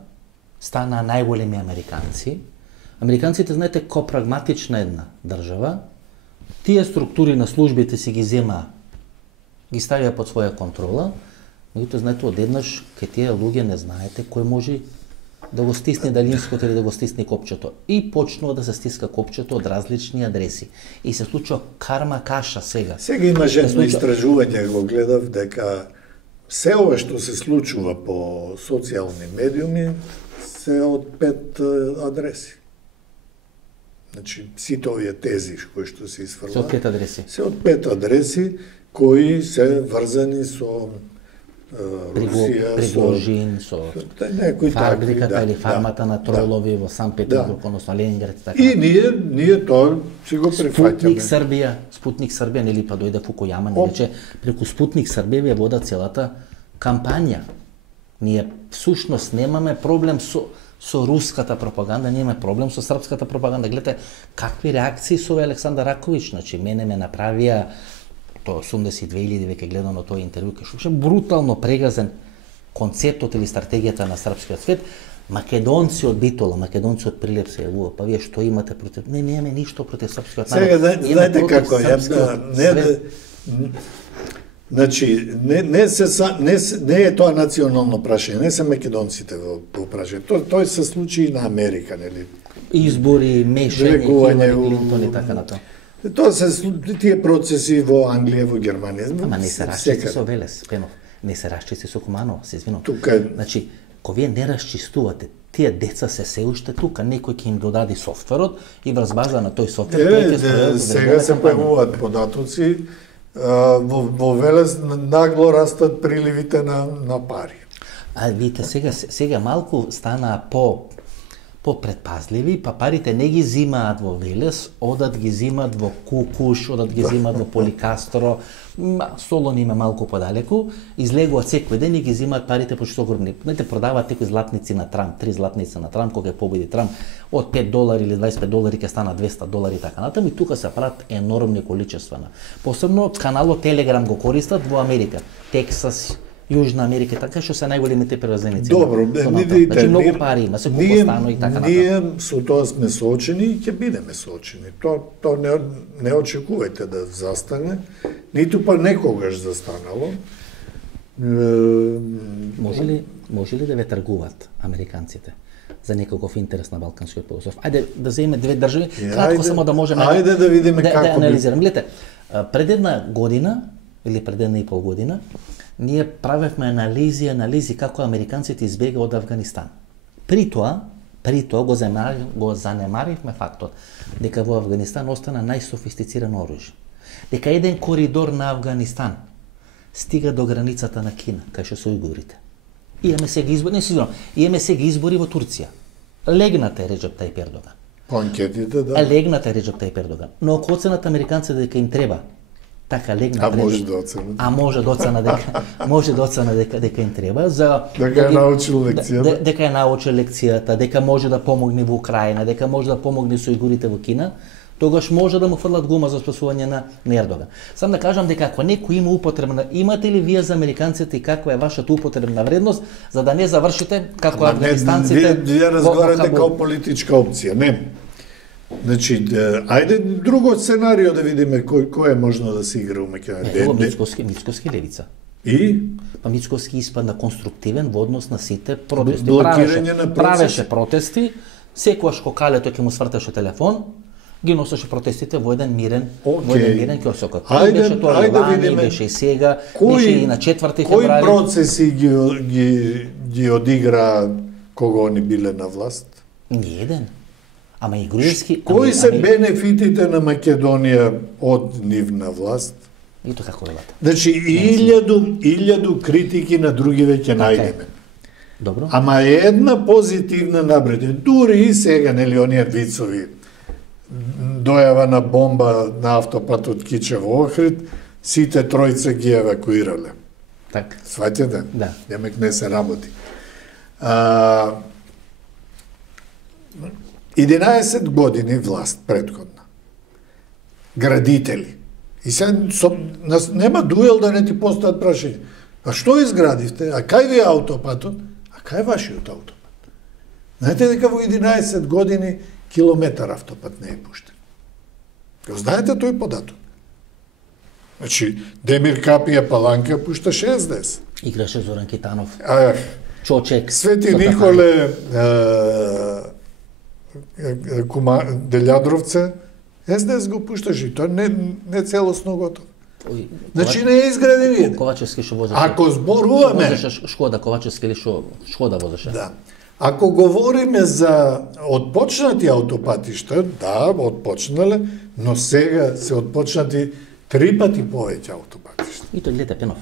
станаа најголеми американци. Американците, знаете, ко прагматична една држава, тие структури на службите си ги зема, ги ставија под своја контрола, меѓутоа, знаете, одеднаш кај тие луѓе не знаете кој може да го стисне далинското или да го стисне копчето. И почнува да се стиска копчето од различни адреси. И се случува карма каша сега. Сега имаше едно истражување, го гледав, дека се ова што се случува по социјални медиуми се од 5 адреси. Значи, сите овие тези кои што се изфрлаат се од 5 адреси. Се од 5 адреси кои се врзани со Русија, Пригожин, со фабриката или фармата на тролови во Санкт Петербург, односно Ленинград и така. И ние тоа си го прифаќаме. Спутник Србија, нели па дојде Фукујама, не рече, преку Спутник Србија ве вода целата кампања. Ние всушност немаме проблем со руската пропаганда, немаме проблем со српската пропаганда. Гледате какви реакции со Александар Раковиќ, значи мене ме направија тоа 82.000 веќе гледано тој интервју, кај што брутално прегазен концептот или стратегијата на српскиот свет. Македонци од Битола, македонци од Прилеп се јавува, па вие што имате против? Не, немаме ништо против српскиот народ. Сега знаете како е, значи не е тоа национално прашање, не се македонците во прашање. Тој се случи и на Америка, нели? Избори, мешање, Хилари Клинтон и така натаму. Тоа се тие процеси во Англија, во Германија. Ама не се расчисти со Велес, Пенов. Не се расчисти со Куманова, се извинувам. Тука значи, кога вие не расчистувате, тие деца се уште тука, некој ќе им додади софтверот и врз база на тој софтвер сега се појавуваат податоци, во Велес нагло растат приливите на пари. А видите, сега малку стана по-предпазливи, па парите не ги зимаат во Велес, одат ги зимаат во Кукуш, одат ги зимаат во Поликастро, Солон има малку подалеку, излегуваат секој ден и ги зимаат парите по штогорни. Знаете, продаваат некои златници на Трамп, 3 златници на Трамп, кога ќе победи Трамп, од $5 или $25 ќе стана $200 и така натаму, и тука се прават енормни количества. Посебно каналот Телеграм го користат во Америка, Тексас, Јужна Америка, така што се најголемите превозници. Добро, видите, значи многу пари има, се купува стано и така ние со тоа сме соочени и ќе бидеме соочени. Тоа не очекувајте да застане, ниту па некогаш застанало. Може ли да ве тргуваат американците за некаков интерес на Балканскиот полуостров? Ајде да земеме две држави, кратко само да можеме ајде да видиме како да анализираме. Гледате, пред една година или пред една и пол година ние правевме анализи како американците избега од Афганистан. При тоа го занемаривме фактот дека во Афганистан остана најсофистицирано оружје. Дека еден коридор на Афганистан стига до границата на Кина, кај што се ујгурите. Имаме сега избори во Турција. Легната е Реджеп Тајип Ердоган. По анкетите, да. Легната е Реджеп Тајип Ердоган. Но ако оценат американците дека им треба така легна може да оценат. Може да оценат дека им треба за дека е научил лекцијата. Дека е научил лекцијата, дека може да помогне во Украина, дека може да помогне со ујгурите во Кина, тогаш може да му фрлат гума за спасување на Ердоган. Сам да кажам дека ако некој има употребна, имате ли вие за американците и каква е вашата употребна вредност за да не завршите како афганистанците? Вие разговарате како политичка опција, не. Значи, ајде друго сценарио да видиме кој е можно да се игра у Македонија. Мицкоски левица. И? Па Мицкоски испадна конструктивен во однос на сите протести. Блокирање на процес. Правеше протести, секогаш кога калето ќе му свртеше телефон, ги носеше протестите во еден мирен киосок. Беше тоа лани, беше и сега, беше и на 4 февруари. Кои процеси ги одигра кога они биле на власт? Ни еден. Ама и груевски... Кои се бенефитите на Македонија од нивна власт? И тоа како велате. Значи, илјаду критики на другиве ќе најдеме. Добро. Ама една позитивна набрете. Дури и сега, нели, оние вицови, дојава на бомба на автопатот Кичево Охрид, сите тројца ги евакуирале. Так. Сваќате? Да. Немек не се работи. 11 години власт предходна. Градители. И сега нема дуел да не ти постават прашање. А што изградивте? А кај ви е автопатот? А кај е вашиот автопат? Знаете дека во 11 години километар автопат не е пуштен. Го знаете тој податок? Значи, Демир Капија Паланка пушташе СДС. Играше Зоран Китанов. Чочек. Свети Николе Делјадровце, СДС го пушташе, тоа не целосно готово. Значи не е изграден. Ковачевски што возеше. Ако зборуваме... Шкода, Ковачевски или Шкода возеше. Да. Ако говориме за отпочнати аутопатишта, да, отпочнале, но сега се отпочнати 3 пати повеќе аутопатишта. И тоа гледате, Пенов,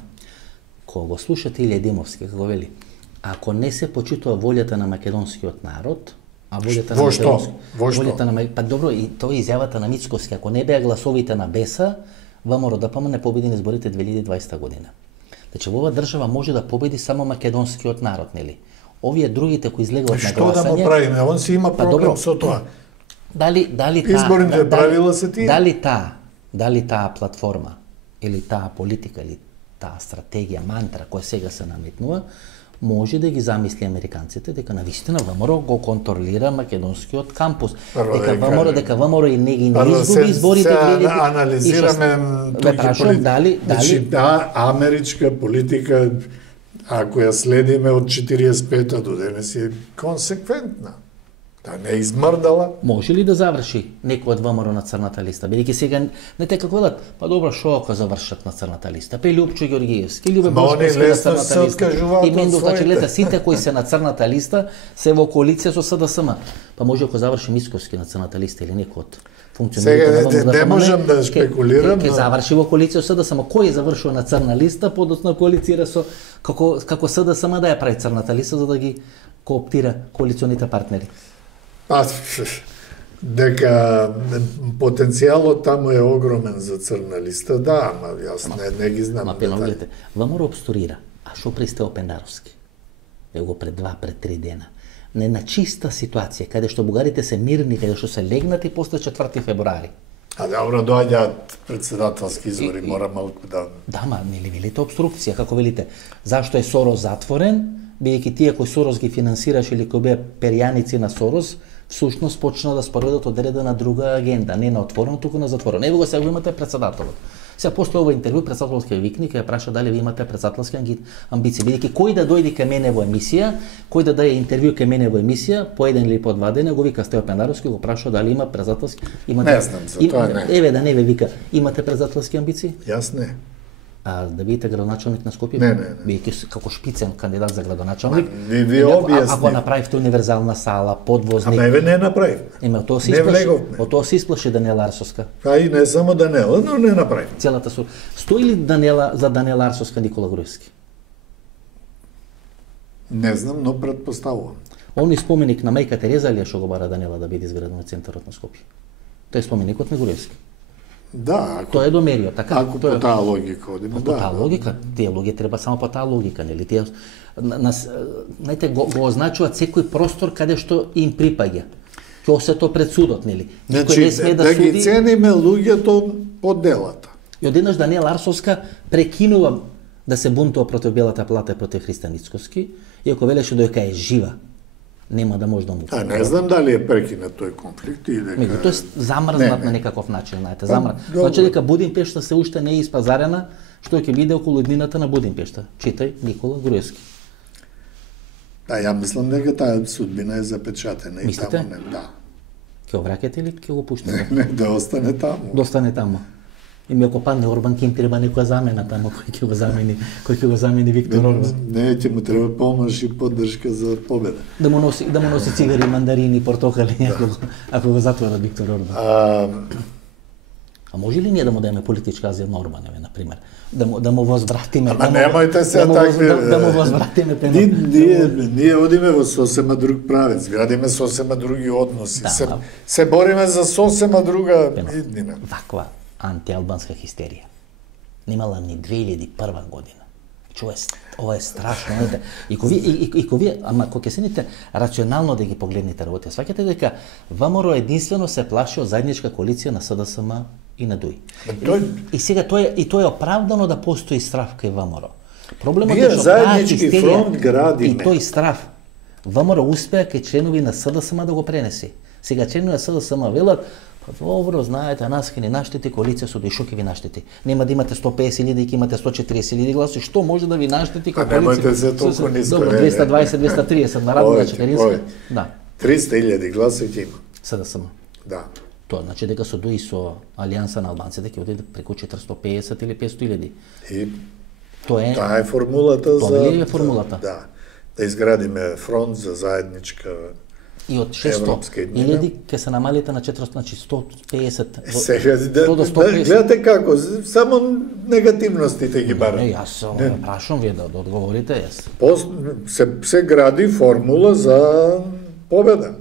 кога го слушате Илија Демовски, како вели, ако не се почитува волјата на македонскиот народ, а волјата на волјата на па добро, и тоа е изјавата на Мицкоски, ако не беа гласовите на БЕСА, ВМРО ДПМН не победи на изборите 2020 година. Значи во оваа држава може да победи само македонскиот народ, нели? Овие другите кои излегуваат на гласање... Што да му правиме? Он си има проблем со тоа. Дали изборните правила се тие? Дали таа платформа или таа политика или таа стратегија, мантра која сега се наметнува, може да ги замисли американците дека навистина ВМРО го контролира македонскиот кампус. Дека ВМРО и не ги изгуби изборите 2000. Анализираме дали америчка политика, ако ја следиме од 45-та до денес е консеквентна. Да не измрдала. Може ли да заврши некој од ВМРО на црната листа? Бидејќи сега не те како велат, па добро, шо ако завршат на црната листа? Па Лјупчо Ѓоргиевски, Љубе Бошковски на црната листа. И Мендовка Челета, сите кои се на црната листа се во коалиција со СДСМ. Па може ако заврши Мицкоски на црната листа или некој од функционерите сега не можам да спекулирам. Ке заврши во коалиција со СДСМ. Кој е завршил на црна листа, подоцна коалицира со како СДСМ да ја прави црната листа за да ги кооптира коалиционите партнери? Дека потенцијалот таму е огромен за црна листа, да, ама јас не ги знам. Ама пеноглете, ВМРО обстурира, а шо присте Опендаровски? Его пред 3 дена. Не на чиста ситуација, каде што бугарите се мирни, каде што се легнати после 4 февруари. А добро, доаѓаат председателски избори, мора малку да... Да, ма нели велите обструкција, како велите. Зашто е Сорос затворен, бидејќи тие кои Сорос ги финансираше или кои беа перјаници на Сорос, всушност почна да спроведат од реда на друга агенда, не на отворено, туку на затворено. Ево го сега имате председателот. Сега после ова интервју председателот ќе викне, ќе ја праша дали ви имате председателски амбиции. Бидејќи кој да дојде кај мене во емисија, кој да даде интервју кај мене во емисија, по еден или по два дена, го вика Стео Пендаровски, го праша дали има председателски. Не знам, за тоа не. Еве да не ве вика, имате председателски амбиции? Јас не. А да бидете градоначалник на Скопје? Не. Бидејќи како шпицен кандидат за градоначалник. Ви објасни. Ако направивте универзална сала, подвозник. Ама еве не направив. Од тоа се исплаши. Од тоа се исплаши Даниела Арсовска. А и не само Даниела, но не направив. Целата стои ли за Даниела Арсовска Никола Груевски? Не знам, но претпоставувам. Оној споменик на мајка Тереза ли што го бара Даниела да биде изграден во центарот на Скопје? Тој е споменикот на Груевски. Да, ако тоа е домерио, така. Ако по таа логика одиме, да. По таа логика, тие луѓе треба само по таа логика, нели? Тие знаете го означуваат секој простор каде што им припаѓа. Ќе се то пред судот, нели? Никој не сме да суди. Да ги цениме луѓето по делата. И одеднаш Даниела Арсовска прекинува да се бунтува против белата плата и против Христијан Ицкоски, иако велеше дека е жива. Нема да може да му... не знам дали е прекинат тој конфликт и дека... Тој замрзнат на некаков начин, знаете, Значи дека Будимпешта се уште не е испазарена, што ќе биде околу еднината на Будимпешта. Читај Никола Груевски. Да, ја мислам дека таа судбина е запечатена и таму не, да. Ќе го враќате или ќе го пуштите? Не, да остане таму. Да остане таму. И ми ако падне Орбан, ќе им треба некоја замена таму, кој ќе го замени Виктор Орбан. Не, ќе му треба помош и поддршка за победа. Да му носи цигари, мандарини, портокали, ако го затворат Виктор Орбан. А може ли ние да му даеме политичка азил на Орбан, на пример? Да му возвратиме... Ама немојте се такви... Да му возвратиме пено... Ние одиме во сосема друг правец, градиме сосема други односи, се бориме за сосема друга иднина. Ваква антиалбанска хистерија немала ни 2001 година. Ова е страшно, знаете. И вие, ама кога ќе седнете рационално да ги погледнете работите, сваќате дека ВМРО единствено се плаши од заедничка коалиција на СДСМ и на ДУИ. И сега тоа е оправдано да постои страв кај ВМРО. Проблемот е што заеднички фронт градиме. И тој страв ВМРО успеа кај членови на СДСМ да го пренеси. Сега членови на СДСМ велат: добро, знаете, нас ќе ни наштети коалиција со Дишо ќе ви наштети. Нема да имате 150.000 и ќе имате 140.000 гласи, што може да ви наштети коалиција? Немојте се толку ниско. Добро, 220-230 на Радмила Чекаринска. Да. 300.000 гласи ќе има. СДСМ. Да. Тоа значи дека со ДУИ со Алијанса на албанците ќе оди преку 450 или 500.000. И таа е формулата за... Тоа е формулата. Да. Да изградиме фронт за заедничка и од 600.000 ќе се намалите на 400, значи 150. Сега, гледате како, само негативностите ги барат. Не, јас прашам вие да одговорите, јас. Се гради формула за победа.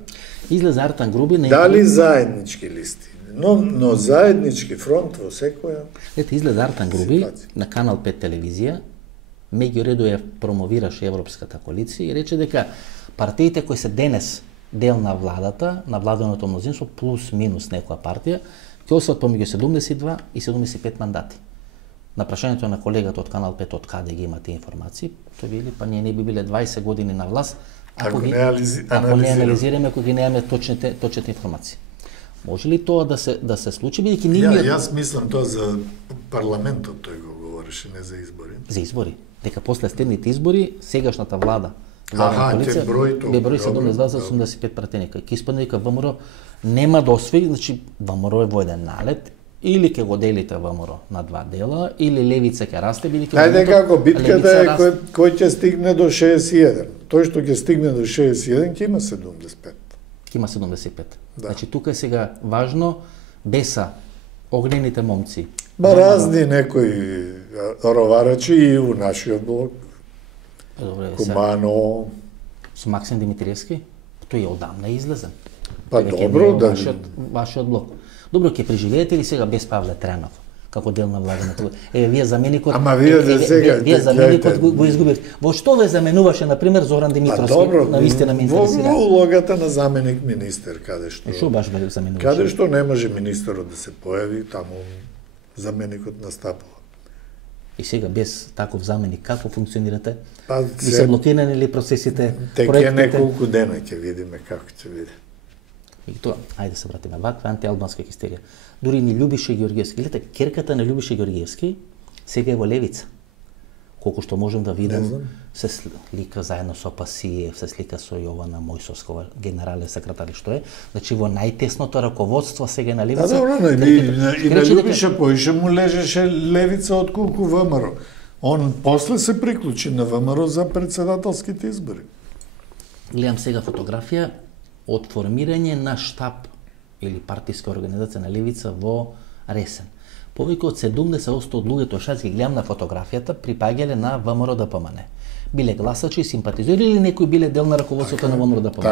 Излезе Артан Груби... Дали заеднички листи, но заеднички фронт во секоја... Ете, излезе Артан Груби на Канал 5 телевизија, меѓу редо ја промовираше Европската коалиција и рече дека партиите кои се денес дел на владата, на владеното мнозинство, плюс минус некоја партија, ќе освоат помеѓу 72 и 75 мандати. На прашањето на колегата од Канал 5 од каде ги имате информации, тој вели па ние не би биле 20 години на власт ако не анализираме, ако ги немаме точните информации. Може ли тоа да се случи, бидејќи ние... Јас мислам тоа за парламентот, тој го говореше, не за избори. За избори. Дека после следните избори, сегашната влада ќе брои 72-85 пратеника. Ке испадне дека ВМРО нема да освои, значи ВМРО е во еден налет, или ќе го делите ВМРО на два дела, или левица ќе расте, бидејќи... Хајде како, битката е кој ќе стигне до 61. Тој што ќе стигне до 61 ќе има 75. Ќе има 75. Значи тука е сега важно беса огнените момци. Разни некои роварачи и у нашиот блок. Кумано. Со Максим Димитриевски, тој е одамна излезен. Па добро, да. Вашиот блок. Добро, ќе преживеете ли сега без Павле Тренов, како дел на владеното. Вие заменикот. Ама вие сега вие заменикот го изгубивте. Во што ве заменуваше на пример Зоран Димитровски? На вистина ме интересира. Во улогата на заменик министер, каде што. Што баш ве заменуваше? Каде што не може министерот да се појави, таму заменикот настапува. И сега без таков заменик како функционирате? Па Ви се блокирани ли процесите, проектите? Неколку дена ќе видиме како ќе биде. И тоа, ајде се вратиме, ваква антиалбанска хистерија. Дури ни Љубише Ѓорѓевски, гледате, керката на Љубише Ѓорѓевски сега е во левица. Колку што можем да видам, се слика заедно со Пасиев, се слика со Јована Мојсовска, генерален секретар што е, значи во најтесното раководство сега на левица. Добро, и на Љубише поише му лежеше левица од колку ВМРО. Он после се приклучи на ВМРО за председателските избори. Гледам сега фотографија од формирање на штаб или партиска организација на левица во Ресен. Повеќе од 70% од луѓето што ги гледам на фотографијата припаѓале на ВМРО ДПМН. Биле гласачи, симпатизери или некои биле дел на раководството на ВМРО ДПМН.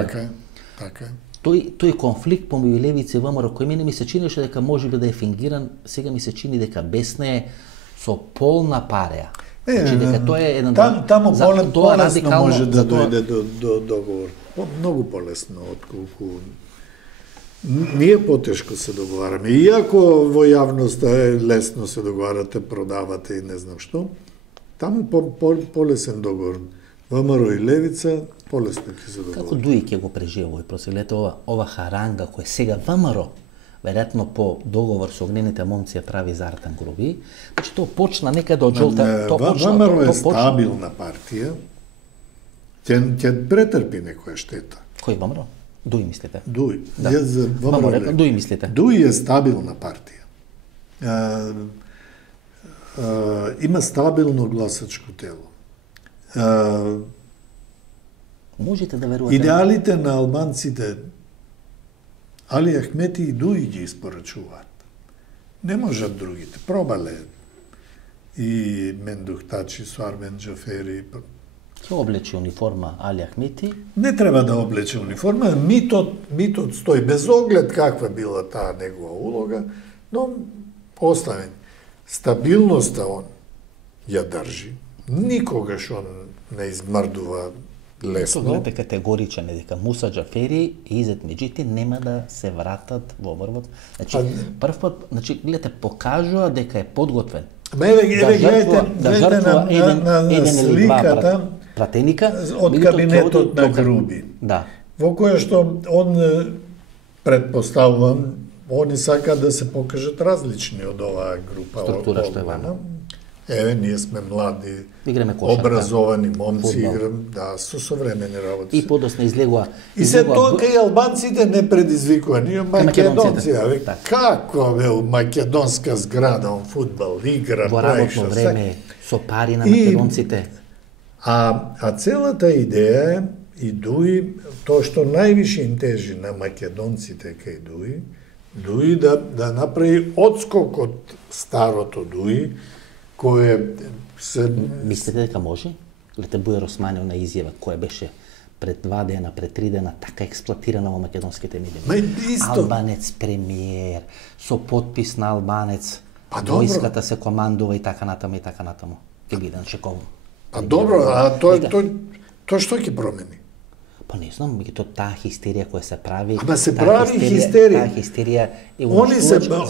Така е. Тој конфликт помеѓу левица и ВМРО кој мене ми се чинеше дека можеби да е фингиран, сега ми се чини дека бесне со полна пареја. Значи дека тоа е еден таму полесно може да дојде до договор. Многу полесно отколку ние потешко се договараме. Иако во јавноста е лесно се договарате, продавате и не знам што, таму полесен договор. ВМРО и левица полесно ќе се договарат. Како Дуи ќе го преживе овој процес? Ова харанга која сега ВМРО веројатно по договор со огнените момци ја прави за Артан Груби, значи тоа почна некаде од жолта, ВМРО е стабилна партија. Ќе претрпи некоја штета. Кој ВМРО? Дуи мислите? Дуи. Да. Дуи мислите? Дуи е стабилна партија. Има стабилно гласачко тело. Можете да верувате? Идеалите на албанците Али Ахмети и Дуи ги испорачуваат. Не можат другите. Пробале и Мендух Тачи со Армен Џафери. Ќе облече униформа Али Ахмети? Не треба да облече униформа. Митот стои без оглед каква била таа негова улога, но оставен. Стабилноста он ја држи. Никогаш он не измрдува лесно. Гледате категоричен е дека Муса Џафери и Изет Меджити нема да се вратат во врвот. Значи, прв пат, гледате, покажува дека е подготвен. Гледате на сликата пратеника од кабинетот на Груби. Да. Во која што он предпоставувам, они сакаат да се покажат различни од оваа група. Структура што е вама. Еве, ние сме млади, образовани момци, играм, да, со современи работи. И подосна излегува. И се тоа кај албанците не предизвикува, ние македонци, како бе у македонска зграда, он фудбал, игра, во работно време, со пари на македонците. А целата идеја е и Дуи, тоа што највише им тежи на македонците кај Дуи да направи одскок од старото Дуи, кое се... Мислите дека може? Гледате Бујар Османов на изјава која беше пред 2 дена, пред 3 дена така експлатирана во македонските медии. Албанец премиер, со подпис на албанец, војската се командува и така натаму и така натаму. Ќе биде чековно. Па добро, а тоа што ќе промени? Па не знам, меѓутоа таа хистерија која се прави... Ама се прави хистерија. Таа хистерија е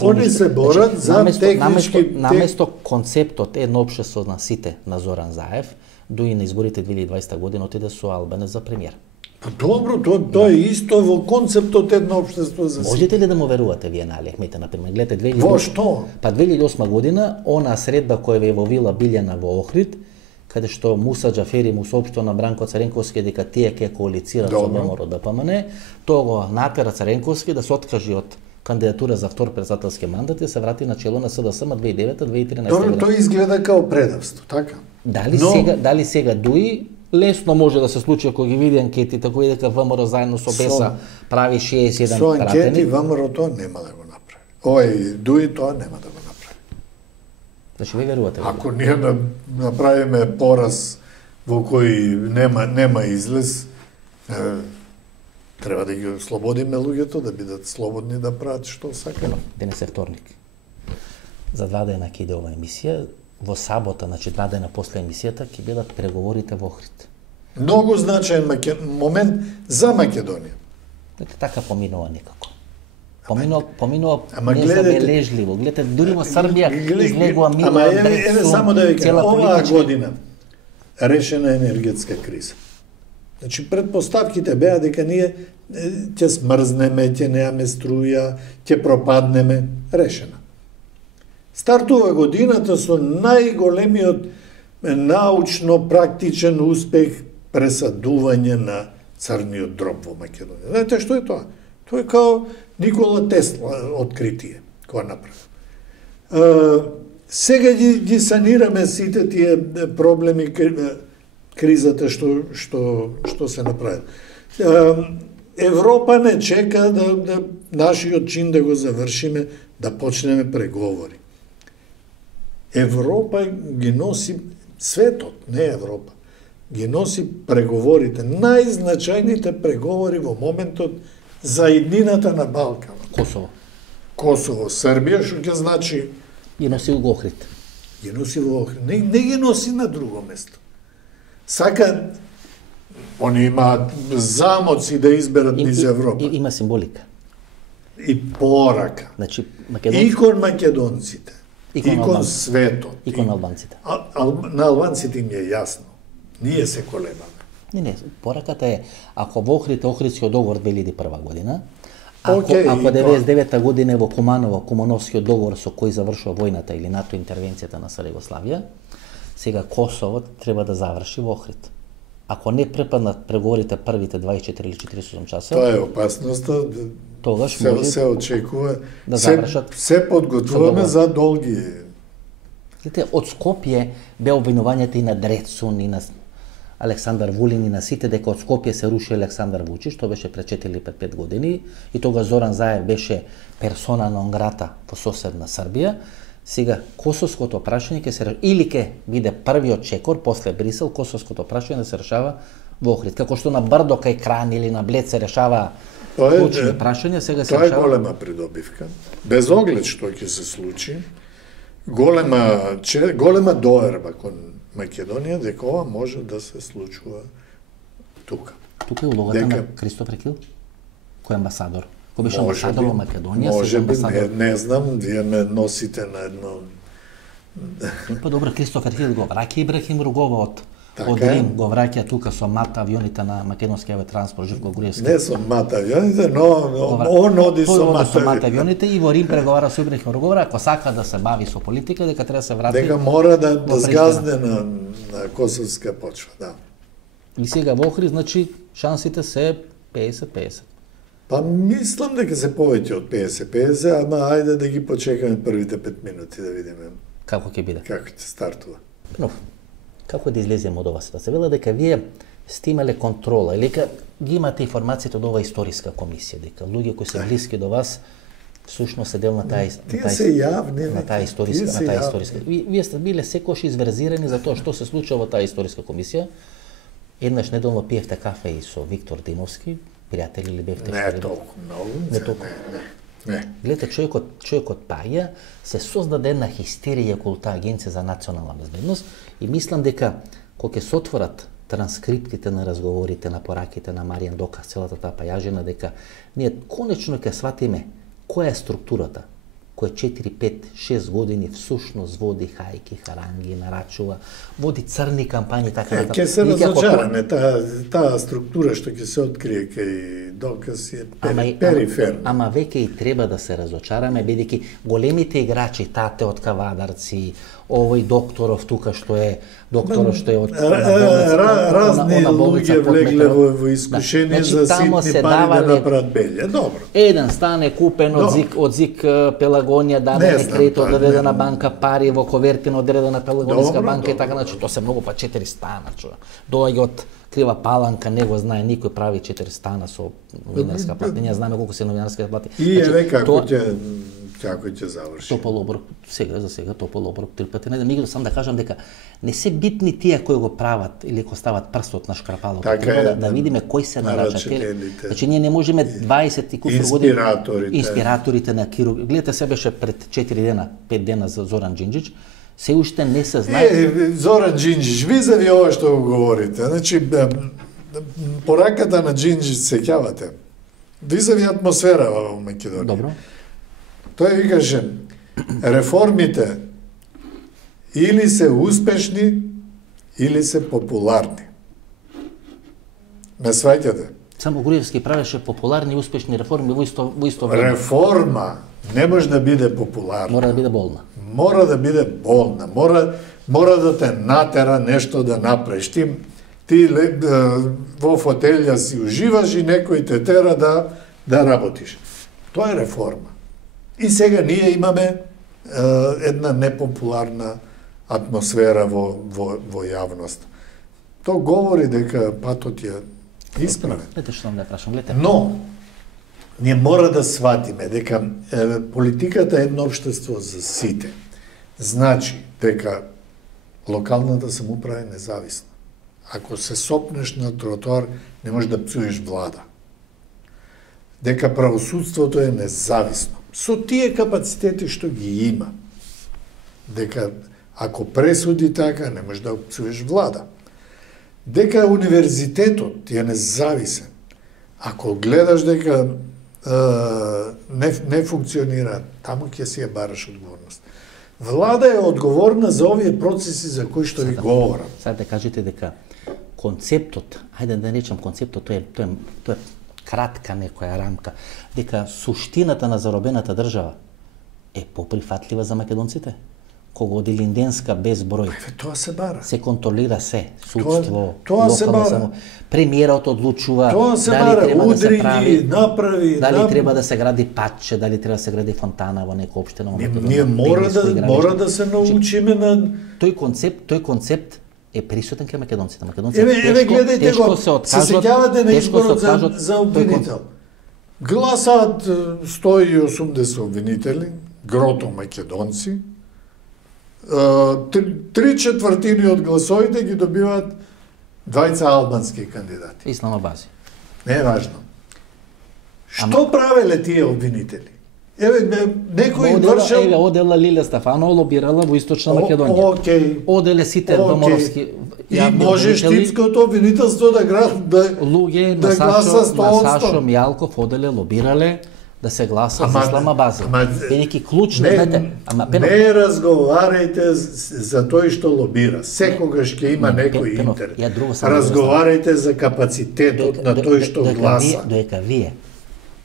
Они се борат за технички... Наместо концептот едно општество на сите на Зоран Заев, Дуи на изборите 2020 година отиде со албанец за премиер. Па добро, тоа е исто во концептот едно општество за сите. Можете ли да му верувате вие на Али Ахмети, например? Гледате, Во што? Па 2008 година, она средба која ве во вила Билјана во Охрид, каде што Муса Џафери му соопштил на Бранко Царенковски дека тие ќе коалицираат со ВМРО ДПМН, тоа го натера Царенковски да се откажи од кандидатура за втор председателски мандат и се врати на чело на СДСМ 2009-2013 година. Тоа изгледа као предавство, така? Дали сега Дуи лесно може да се случи ако ги види анкетите кои дека ВМРО заедно со БЕСА прави 61 пратени. Со анкети пратени. ВМРО тоа нема да го направи. Ој, Дуи тоа нема да го направи. Значи ви верувате? Ако ние направиме пораз во кој нема излез, треба да ги ослободиме луѓето, да бидат слободни да прават што сакаат. Денес е вторник. За 2 дена ќе иде ова емисија. Во сабота, значи 2 дена после емисијата, ќе бидат преговорите во Охрид. Многу значаен момент за Македонија. Така поминува некако. Поминува ама незабележливо. Гледате, дури во Србија излегува мирно. Ама еве само да ви кажам, оваа година решена енергетска криза. Значи, предпоставките беа дека ние ќе смрзнеме, ќе неаме струја, ќе пропаднеме. Решена. Стартува годината со најголемиот научно-практичен успех пресадување на црниот дроб во Македонија. Знаете што е тоа? Тоа е као Никола Тесла откритие, која направи. Сега ги санираме сите тие проблеми, кризата што се направи. Европа не чека да нашиот чин да го завршиме, да почнеме преговори. Европа ги носи светот, не Европа. Ги носи преговорите, најзначајните преговори во моментот за иднината на Балкан. Косово, Србија, што ќе значи ги носи во Охрид. Ги носи во Охрид. Не ги носи на друго место. Сака, они имаат замоци да изберат низ Европа. Има символика. И порака. Значи, и кон македонците, и кон светот. И кон албанците. На албанците им е јасно. Ние се колебаме. Не, пораката е, ако во Охридскиот договор 2001 година, ако 99-та година во Куманово, Кумановскиот договор со кој завршува војната или НАТО интервенцијата на СР Југославија, сега Косово треба да заврши во Охрид. Ако не препаднат преговорите првите 24 или 48 часа, тоа е опасноста. Тогаш може се очекува да завршат. Се подготвуваме за долги. Знаете, од Скопје беа обвинувањата и на Дрецун и на Александар Вулин и на сите дека од Скопје се руши Александар Вучич, тоа беше пред 4 или 5 години, и тога Зоран Заев беше персона нон грата во соседна Србија. Сега косовското прашање ќе се или ќе биде првиот чекор после Брисел, косовското прашање да се решава во Охрид, како што на Брдо кај Кран или на Блед се решава клучни прашања, сега се решава. Тоа е голема придобивка. Без оглед што ќе се случи, голема доерба кон Македонија дека ова може да се случува тука. Тука е улогата на Кристофер Кил, кој е амбасадор. Кој беше амбасадор во Македонија, може би, не знам, вие ме носите на едно... Па добро, Кристофер Кил го враќа Ибрахим Ругова од Рим, го враќа тука со МАТ авионите на Македонски авиотранспорт, Живко Груевски. Не со МАТ авионите, но он оди со МАТ авионите и во Рим преговара со Ибрахим Ругова, ако сака да се бави со политика, дека треба да се врати. Дека мора да сгазне на косовска почва, да. И сега во Охрид, значи, шансите се 50-50. Па мислам дека се повеќе од 50-50, ама ајде да ги почекаме првите 5 минути да видиме како ќе биде. Како ќе стартува. Но, како да излеземе од ова ситуација? Вела дека вие сте имале контрола или дека ги имате информацијата од оваа историска комисија, дека луѓе кои се блиски до вас всушност се дел на таа историска. Вие сте биле секојаш изверзирани за тоа што се случува во таа историска комисија. Еднаш неделно пиевте кафе и со Виктор Диновски, пријатели или бевте? Не толку многу. Не. Гледате, човекот паѓа, се создаде една хистерија околу таа агенција за национална безбедност и мислам дека кога ќе се отворат транскриптите на разговорите, на пораките на Маријан Докас, целата таа пајажина, дека ние конечно ќе сватиме која е структурата, која 4, 5, 6 години всушност води хајки, харанги, нарачува, води црни кампањи, така натаму. Ќе се разочараме, таа структура што ќе се открие кај Докас е периферна. Ама веќе и треба да се разочараме, бидејќи големите играчи, Тате од Кавадарци, овој докторов тука што е од разни луѓе влегле во искушение за ситни пари да направат белје. Добро. Еден стане купен од ЗИК Пелагонија, даден кредит од одредена банка, пари во ковертина од одредена Пелагонска банка и така, значи тоа се многу, па 4 стана, доаѓа од Крива Паланка, не го знае никој, прави 4 стана со новинарска плата. Ние знаеме колку се новинарска плати. И еве како како ќе заврши? Топол оброк, за сега топол оброк 3 пати на ден. Меѓутоа сам да кажам дека не се битни тие кои го прават или кои стават прстот на шкрапалото. Треба да видиме кои се нарачателите. Значи ние не можеме 20 и кусур години инспираторите на хирург. Гледате, се беше пред 4 дена, 5 дена за Зоран Џинџич. Се уште не се знае. Зоран Џинџич, визави ова што го говорите. Значи пораката на Џинџич сеќавате. Визави атмосфера во Македонија. Добро. Тој викаше, реформите или се успешни, или се популарни. Ме сваќате? Само Груевски правеше популарни и успешни реформи во исто време. Реформа не може да биде популарна. Мора да биде болна. Мора да биде болна. Мора да те натера нешто да направиш. Ти во фотелја си уживаш и некој те тера да работиш. Тоа е реформа. И сега ние имаме една непопуларна атмосфера во јавност. Тоа говори дека патот е исправен. Лете што да прашам, лете. Но ние мора да сватиме дека политиката е едно општество за сите. Значи дека локалната самоуправа е независна. Ако се сопнеш на тротоар, не можеш да псуеш влада. Дека правосудството е независно. Со тие капацитети што ги има. Дека ако пресуди така, не можеш да псуеш влада. Дека универзитетот е независен. Ако гледаш дека не функционира, таму ќе си ја бараш одговорност. Влада е одговорна за овие процеси за кои што ви говорам. Сега да кажете дека концептот, ајде да речем концептот, тоа е кратка некоја рамка, дека суштината на заробената држава е поприфатлива за македонците. Кога оди Линденска без број. Тоа се бара. Се контролира се, судство, тоа се бара. Премиерот одлучува дали треба да се прави, направи, дали треба да се гради патче, дали треба да се гради фонтана во некоја општина во Македонија. Ние мора да се научиме на тој концепт е присутен кај македонците. Еве гледајте го, се сеќавате на изборот за обвинител. Гласаат 180 обвинители, грото македонци. 3/4 од гласовите ги добиваат двајца албански кандидати. Исламабази. Не е важно. Што правеле тие обвинители? Еве, некој вршел... Еве, одела Лилја Стефанова лобирала во Источна Македонија. Океј. Оделе сите поморовски и може штипското обвинителство да луѓе на Сашо Мијалков оделе лобирале да се гласа за Исламабази. Пенеки клучни, знаете, не разговарајте за тој што лобира. Секогаш ќе има некој интерес. Разговарајте за капацитетот на тој што гласа. Доека вие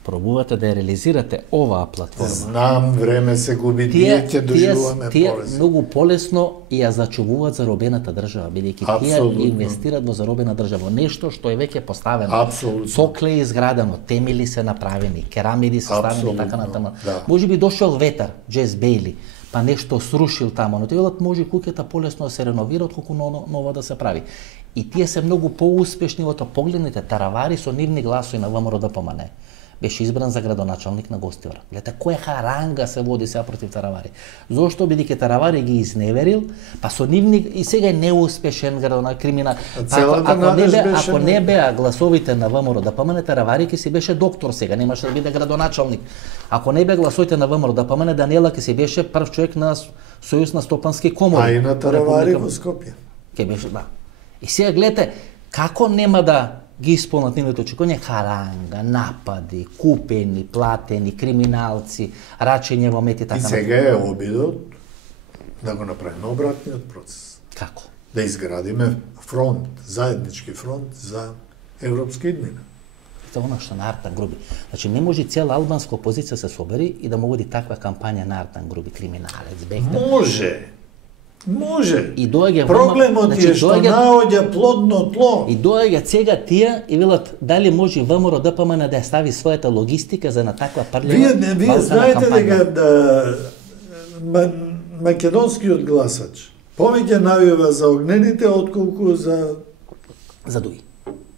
пробувате да ја реализирате оваа платформа. Знам, време се губи, ние ќе доживуваме порез. Тие многу полесно ја зачувуваат заробената држава, бидејќи тие инвестираат во заробена држава, нешто што е веќе поставено. Апсолутно. Сокле е изградено, темели се направени, керамиди се ставени така натаму. Да. Може би дошол ветар, Джес Бейли, па нешто срушил таму, но тој може куќата полесно да се реновира отколку нова да се прави. И тие се многу поуспешни во тоа. Погледнете, Таравари со нивни гласови на ВМРО ДПМН беше избран за градоначалник на Гостивар. Гледате, која харанга се води сега против Таравари. Зошто? Бидејќи Таравари ги изневерил, па со нивни и сега е неуспешен градоначалник, криминал. Ако не беа гласовите на ВМРО ДПМН, Таравари ќе си беше доктор сега, немаше да биде градоначалник. Ако не беа гласовите на ВМРО ДПМН, Даниела ќе си беше прв човек на Сојуз на стопански комори. А и на Таравари во Скопје. Ке беше, да. И сега гледате, како нема да ги исполнат нивните очекувања, харанга, напади, купени, платени, криминалци, рачење во мети, така. И сега е обидот да го направиме обратниот процес. Како? Да изградиме фронт, заеднички фронт за европска иднина. Тоа она што на Артан Груби. Значи не може цела албанска опозиција се собери и да му води таква кампања на Артан Груби, криминалец, бехтер. Може. И проблемот е што наоѓа плодно тло. И доаѓа сега тие и велат дали може ВМРО ДПМН да ја стави својата логистика за на таква прлива. Вие знаете дека македонскиот гласач повеќе навива за огнените отколку за дуи.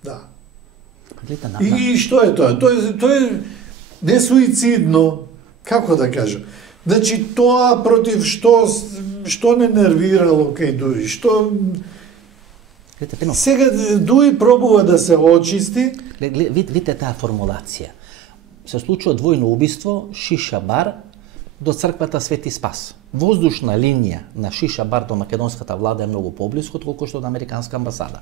Да. И што е тоа? Тоа е не суицидно, како да кажам. Значи тоа против што не нервирало кај Дуи, што сега Дуи пробува да се очисти. Видите таа формулација. Се случува двојно убиство, шиша бар до црквата Свети Спас. Воздушна линија на шиша бар до македонската влада е многу поблиску отколку што до американска амбасада.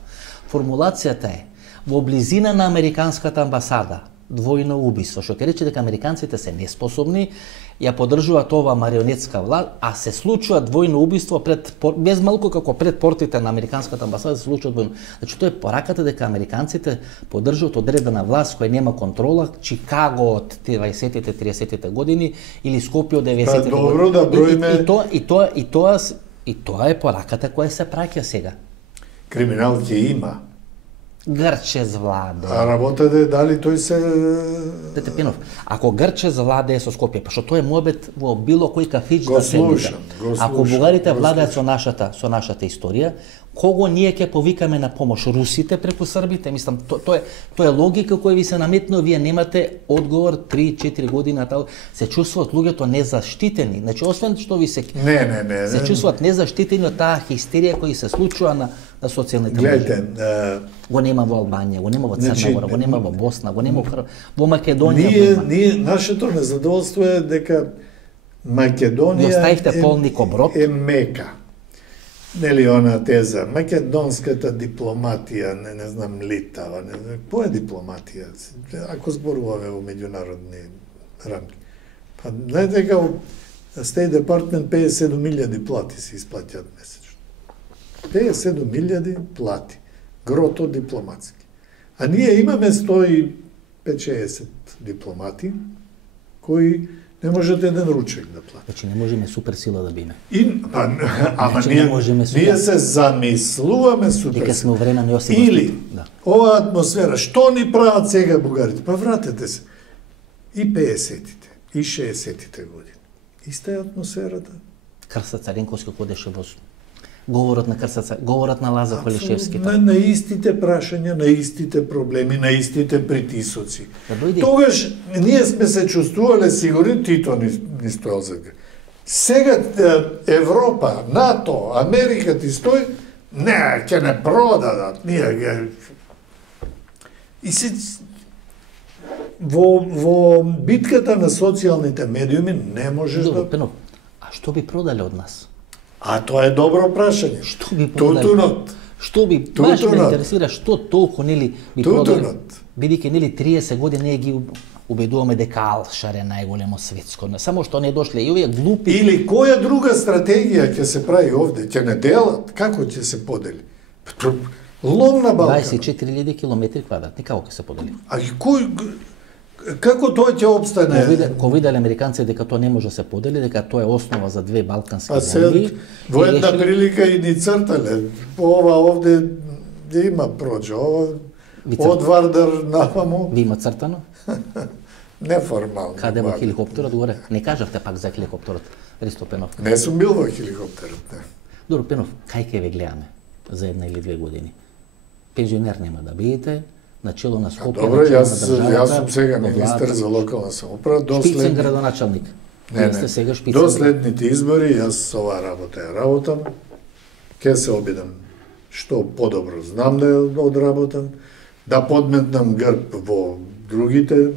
Формулацијата е во близина на американската амбасада двојно убиство, што ќе рече дека американците се неспособни, ја поддржуваат ова марионетска влада, а се случува двојно убиство без малку како пред портите на американската амбасада се случува двојно. Значи тоа е пораката дека американците поддржуваат одредена власт која нема контрола, Чикаго од 20-тите, 30-тите години или Скопје од 90-тите години. Добро да броиме. И тоа е пораката која се праќа сега. Криминал ќе има. Грчез владе. А работата е дали тој се... Дете Пинов, ако Грчез владе со Скопје, па што тоа е муабет во било кој кафич да седите. Ако бугарите владеат со нашата историја, кого ние ќе повикаме на помош? Русите преку србите? Мислам, тоа е логика која ви се наметнува, вие немате одговор 3-4 години на тоа. Се чувствуваат луѓето незаштитени. Значи, освен што ви се се чувствуваат незаштитени од таа хистерија која се случува на социјалните мрежи. Го нема во Албанија, го нема во Црна Гора, го нема во Босна, го нема во Македонија. Нашето незадоволство е дека Македонија е мека. Нели она теза, македонската дипломатија, не знам, литава, не знам, која дипломатија, ако зборуваме во меѓународни рамки. Па, знаете дека State Department 57.000 плати се исплатјат месечно. 57.000 плати, грото дипломатски. А ние имаме 150-60 дипломати, кои не можете еден ручек да плати. Значи не можеме суперсила да биме. Ама ние се замислуваме суперсила. Дека сме време на Јосиф. Или оваа атмосфера, што ни прават сега бугарите? Па вратете се. И 50-тите, и 60-тите години. Иста е атмосферата. Крса Царенковски кодеше во говорот на Крса, говорот на Лазар Палишевски. На истите прашања, на истите проблеми, на истите притисоци. Тогаш ние сме се чувствувале сигурни, Тито ни стоел за грб. Сега Европа, НАТО, Америка ти стои, не, ќе не продадат, ние и се во битката на социјалните медиуми не можеш да... Пенов, а што би продале од нас? А тоа е добро прашање. Што би продале? Тутунот. Што би, баш ме интересира, што толку, нели, би продале? Бидејќи, нели, 30 години ние ги убедуваме дека Алшар е најголемо светско. Само што не дошле и овие глупи... Или која друга стратегија ќе се прави овде? Ќе не делат? Како ќе се подели? Лом на Балкан. 24.000 километри квадратни, како ќе се подели? А кој... Како тоа ќе обстане? Ко виделе американци дека тоа не може да се подели, дека тоа е основа за две балкански земји. Во една прилика и ни цртале. Ова овде има проđe, ова од Вардар наваму. Ви има цртано? Неформално. Каде во хеликоптерот горе? Не кажавте пак за хеликоптерот, Ристо Пенов. Не сум бил во хеликоптерот, не. Добро, Пенов, кај ќе ве гледаме за 1 или 2 години? Пензионер нема да бидете, начело на Скопје, добро, јас сум сега министер за локална самоуправа, шпицен градоначалник. Не, сега шпицен. До следните избори јас оваа работа ја работам. Ќе се обидам што подобро знам да ја одработам, да подметнам грб во другите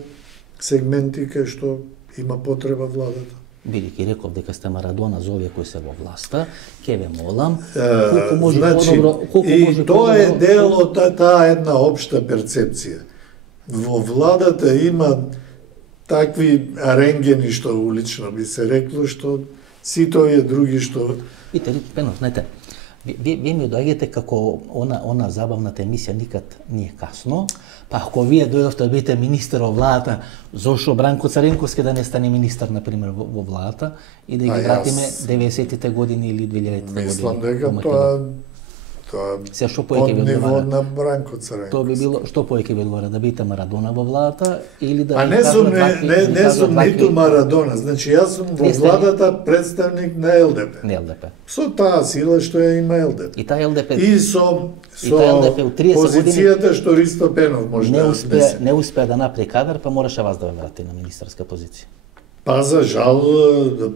сегменти кај што има потреба владата. Бидејќи реков дека сте Марадона за овие кои се во власта, ќе ве молам, колку може подобро, колку може. И тоа е дел од таа една општа перцепција. Во владата има такви рентгени што улично би се рекло, што сите овие други што... Вите, Пенов, знаете, вие ми доаѓате како она забавната емисија Никад не е касно, па ако вие дојдовте да бидете министер во владата, зошто Бранко Царенковски да не стане министер, например, во владата и да ги вратиме 90-тите години или 2000-тите години? Мислам дека тоа под ниво на Бранко Царенковски. Тоа би било, што повеќе ви одговара, да бидете Марадона во владата или да... А не сум ниту Марадона, значи јас сум во владата представник на ЛДП. Не ЛДП. Со таа сила што ја има ЛДП. И таа ЛДП... И со позицијата што Ристо Пенов може да внесе. Не успеа да направи кадар, па мораше вас да ве врати на министерска позиција. Па за жал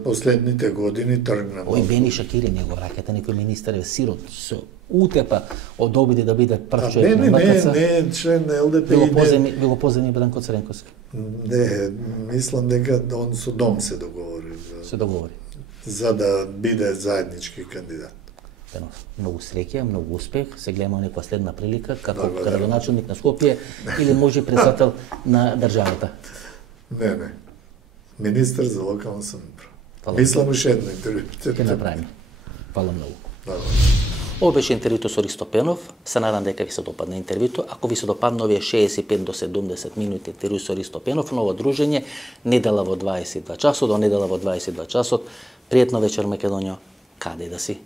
последните години тргна. Ој Бени Шакири него ракета, некој министер е сирот, се утепа од обиди да биде прв човек на МКЦ. Не, член на ЛДП. Ви го поземи Бранко Цренковски. Не, мислам дека он со Дом се договори. Се договори. За да биде заеднички кандидат. Многу среќа, многу успех. Се гледаме некоја следна прилика како градоначелник на Скопје или може председател на државата. Не. Министер за локална самоуправа. Мислам уште едно интервју. Ќе направиме. Фала многу. Да. Ова беше интервјуто со Ристо Пенов. Се надам дека ви се допадне интервјуто. Ако ви се допадне овие 65 до 70 минути интервју со Ристо Пенов, ново дружење, недела во 22 часот, до недела во 22 часот. Пријатно вечер, Македонија, каде да си?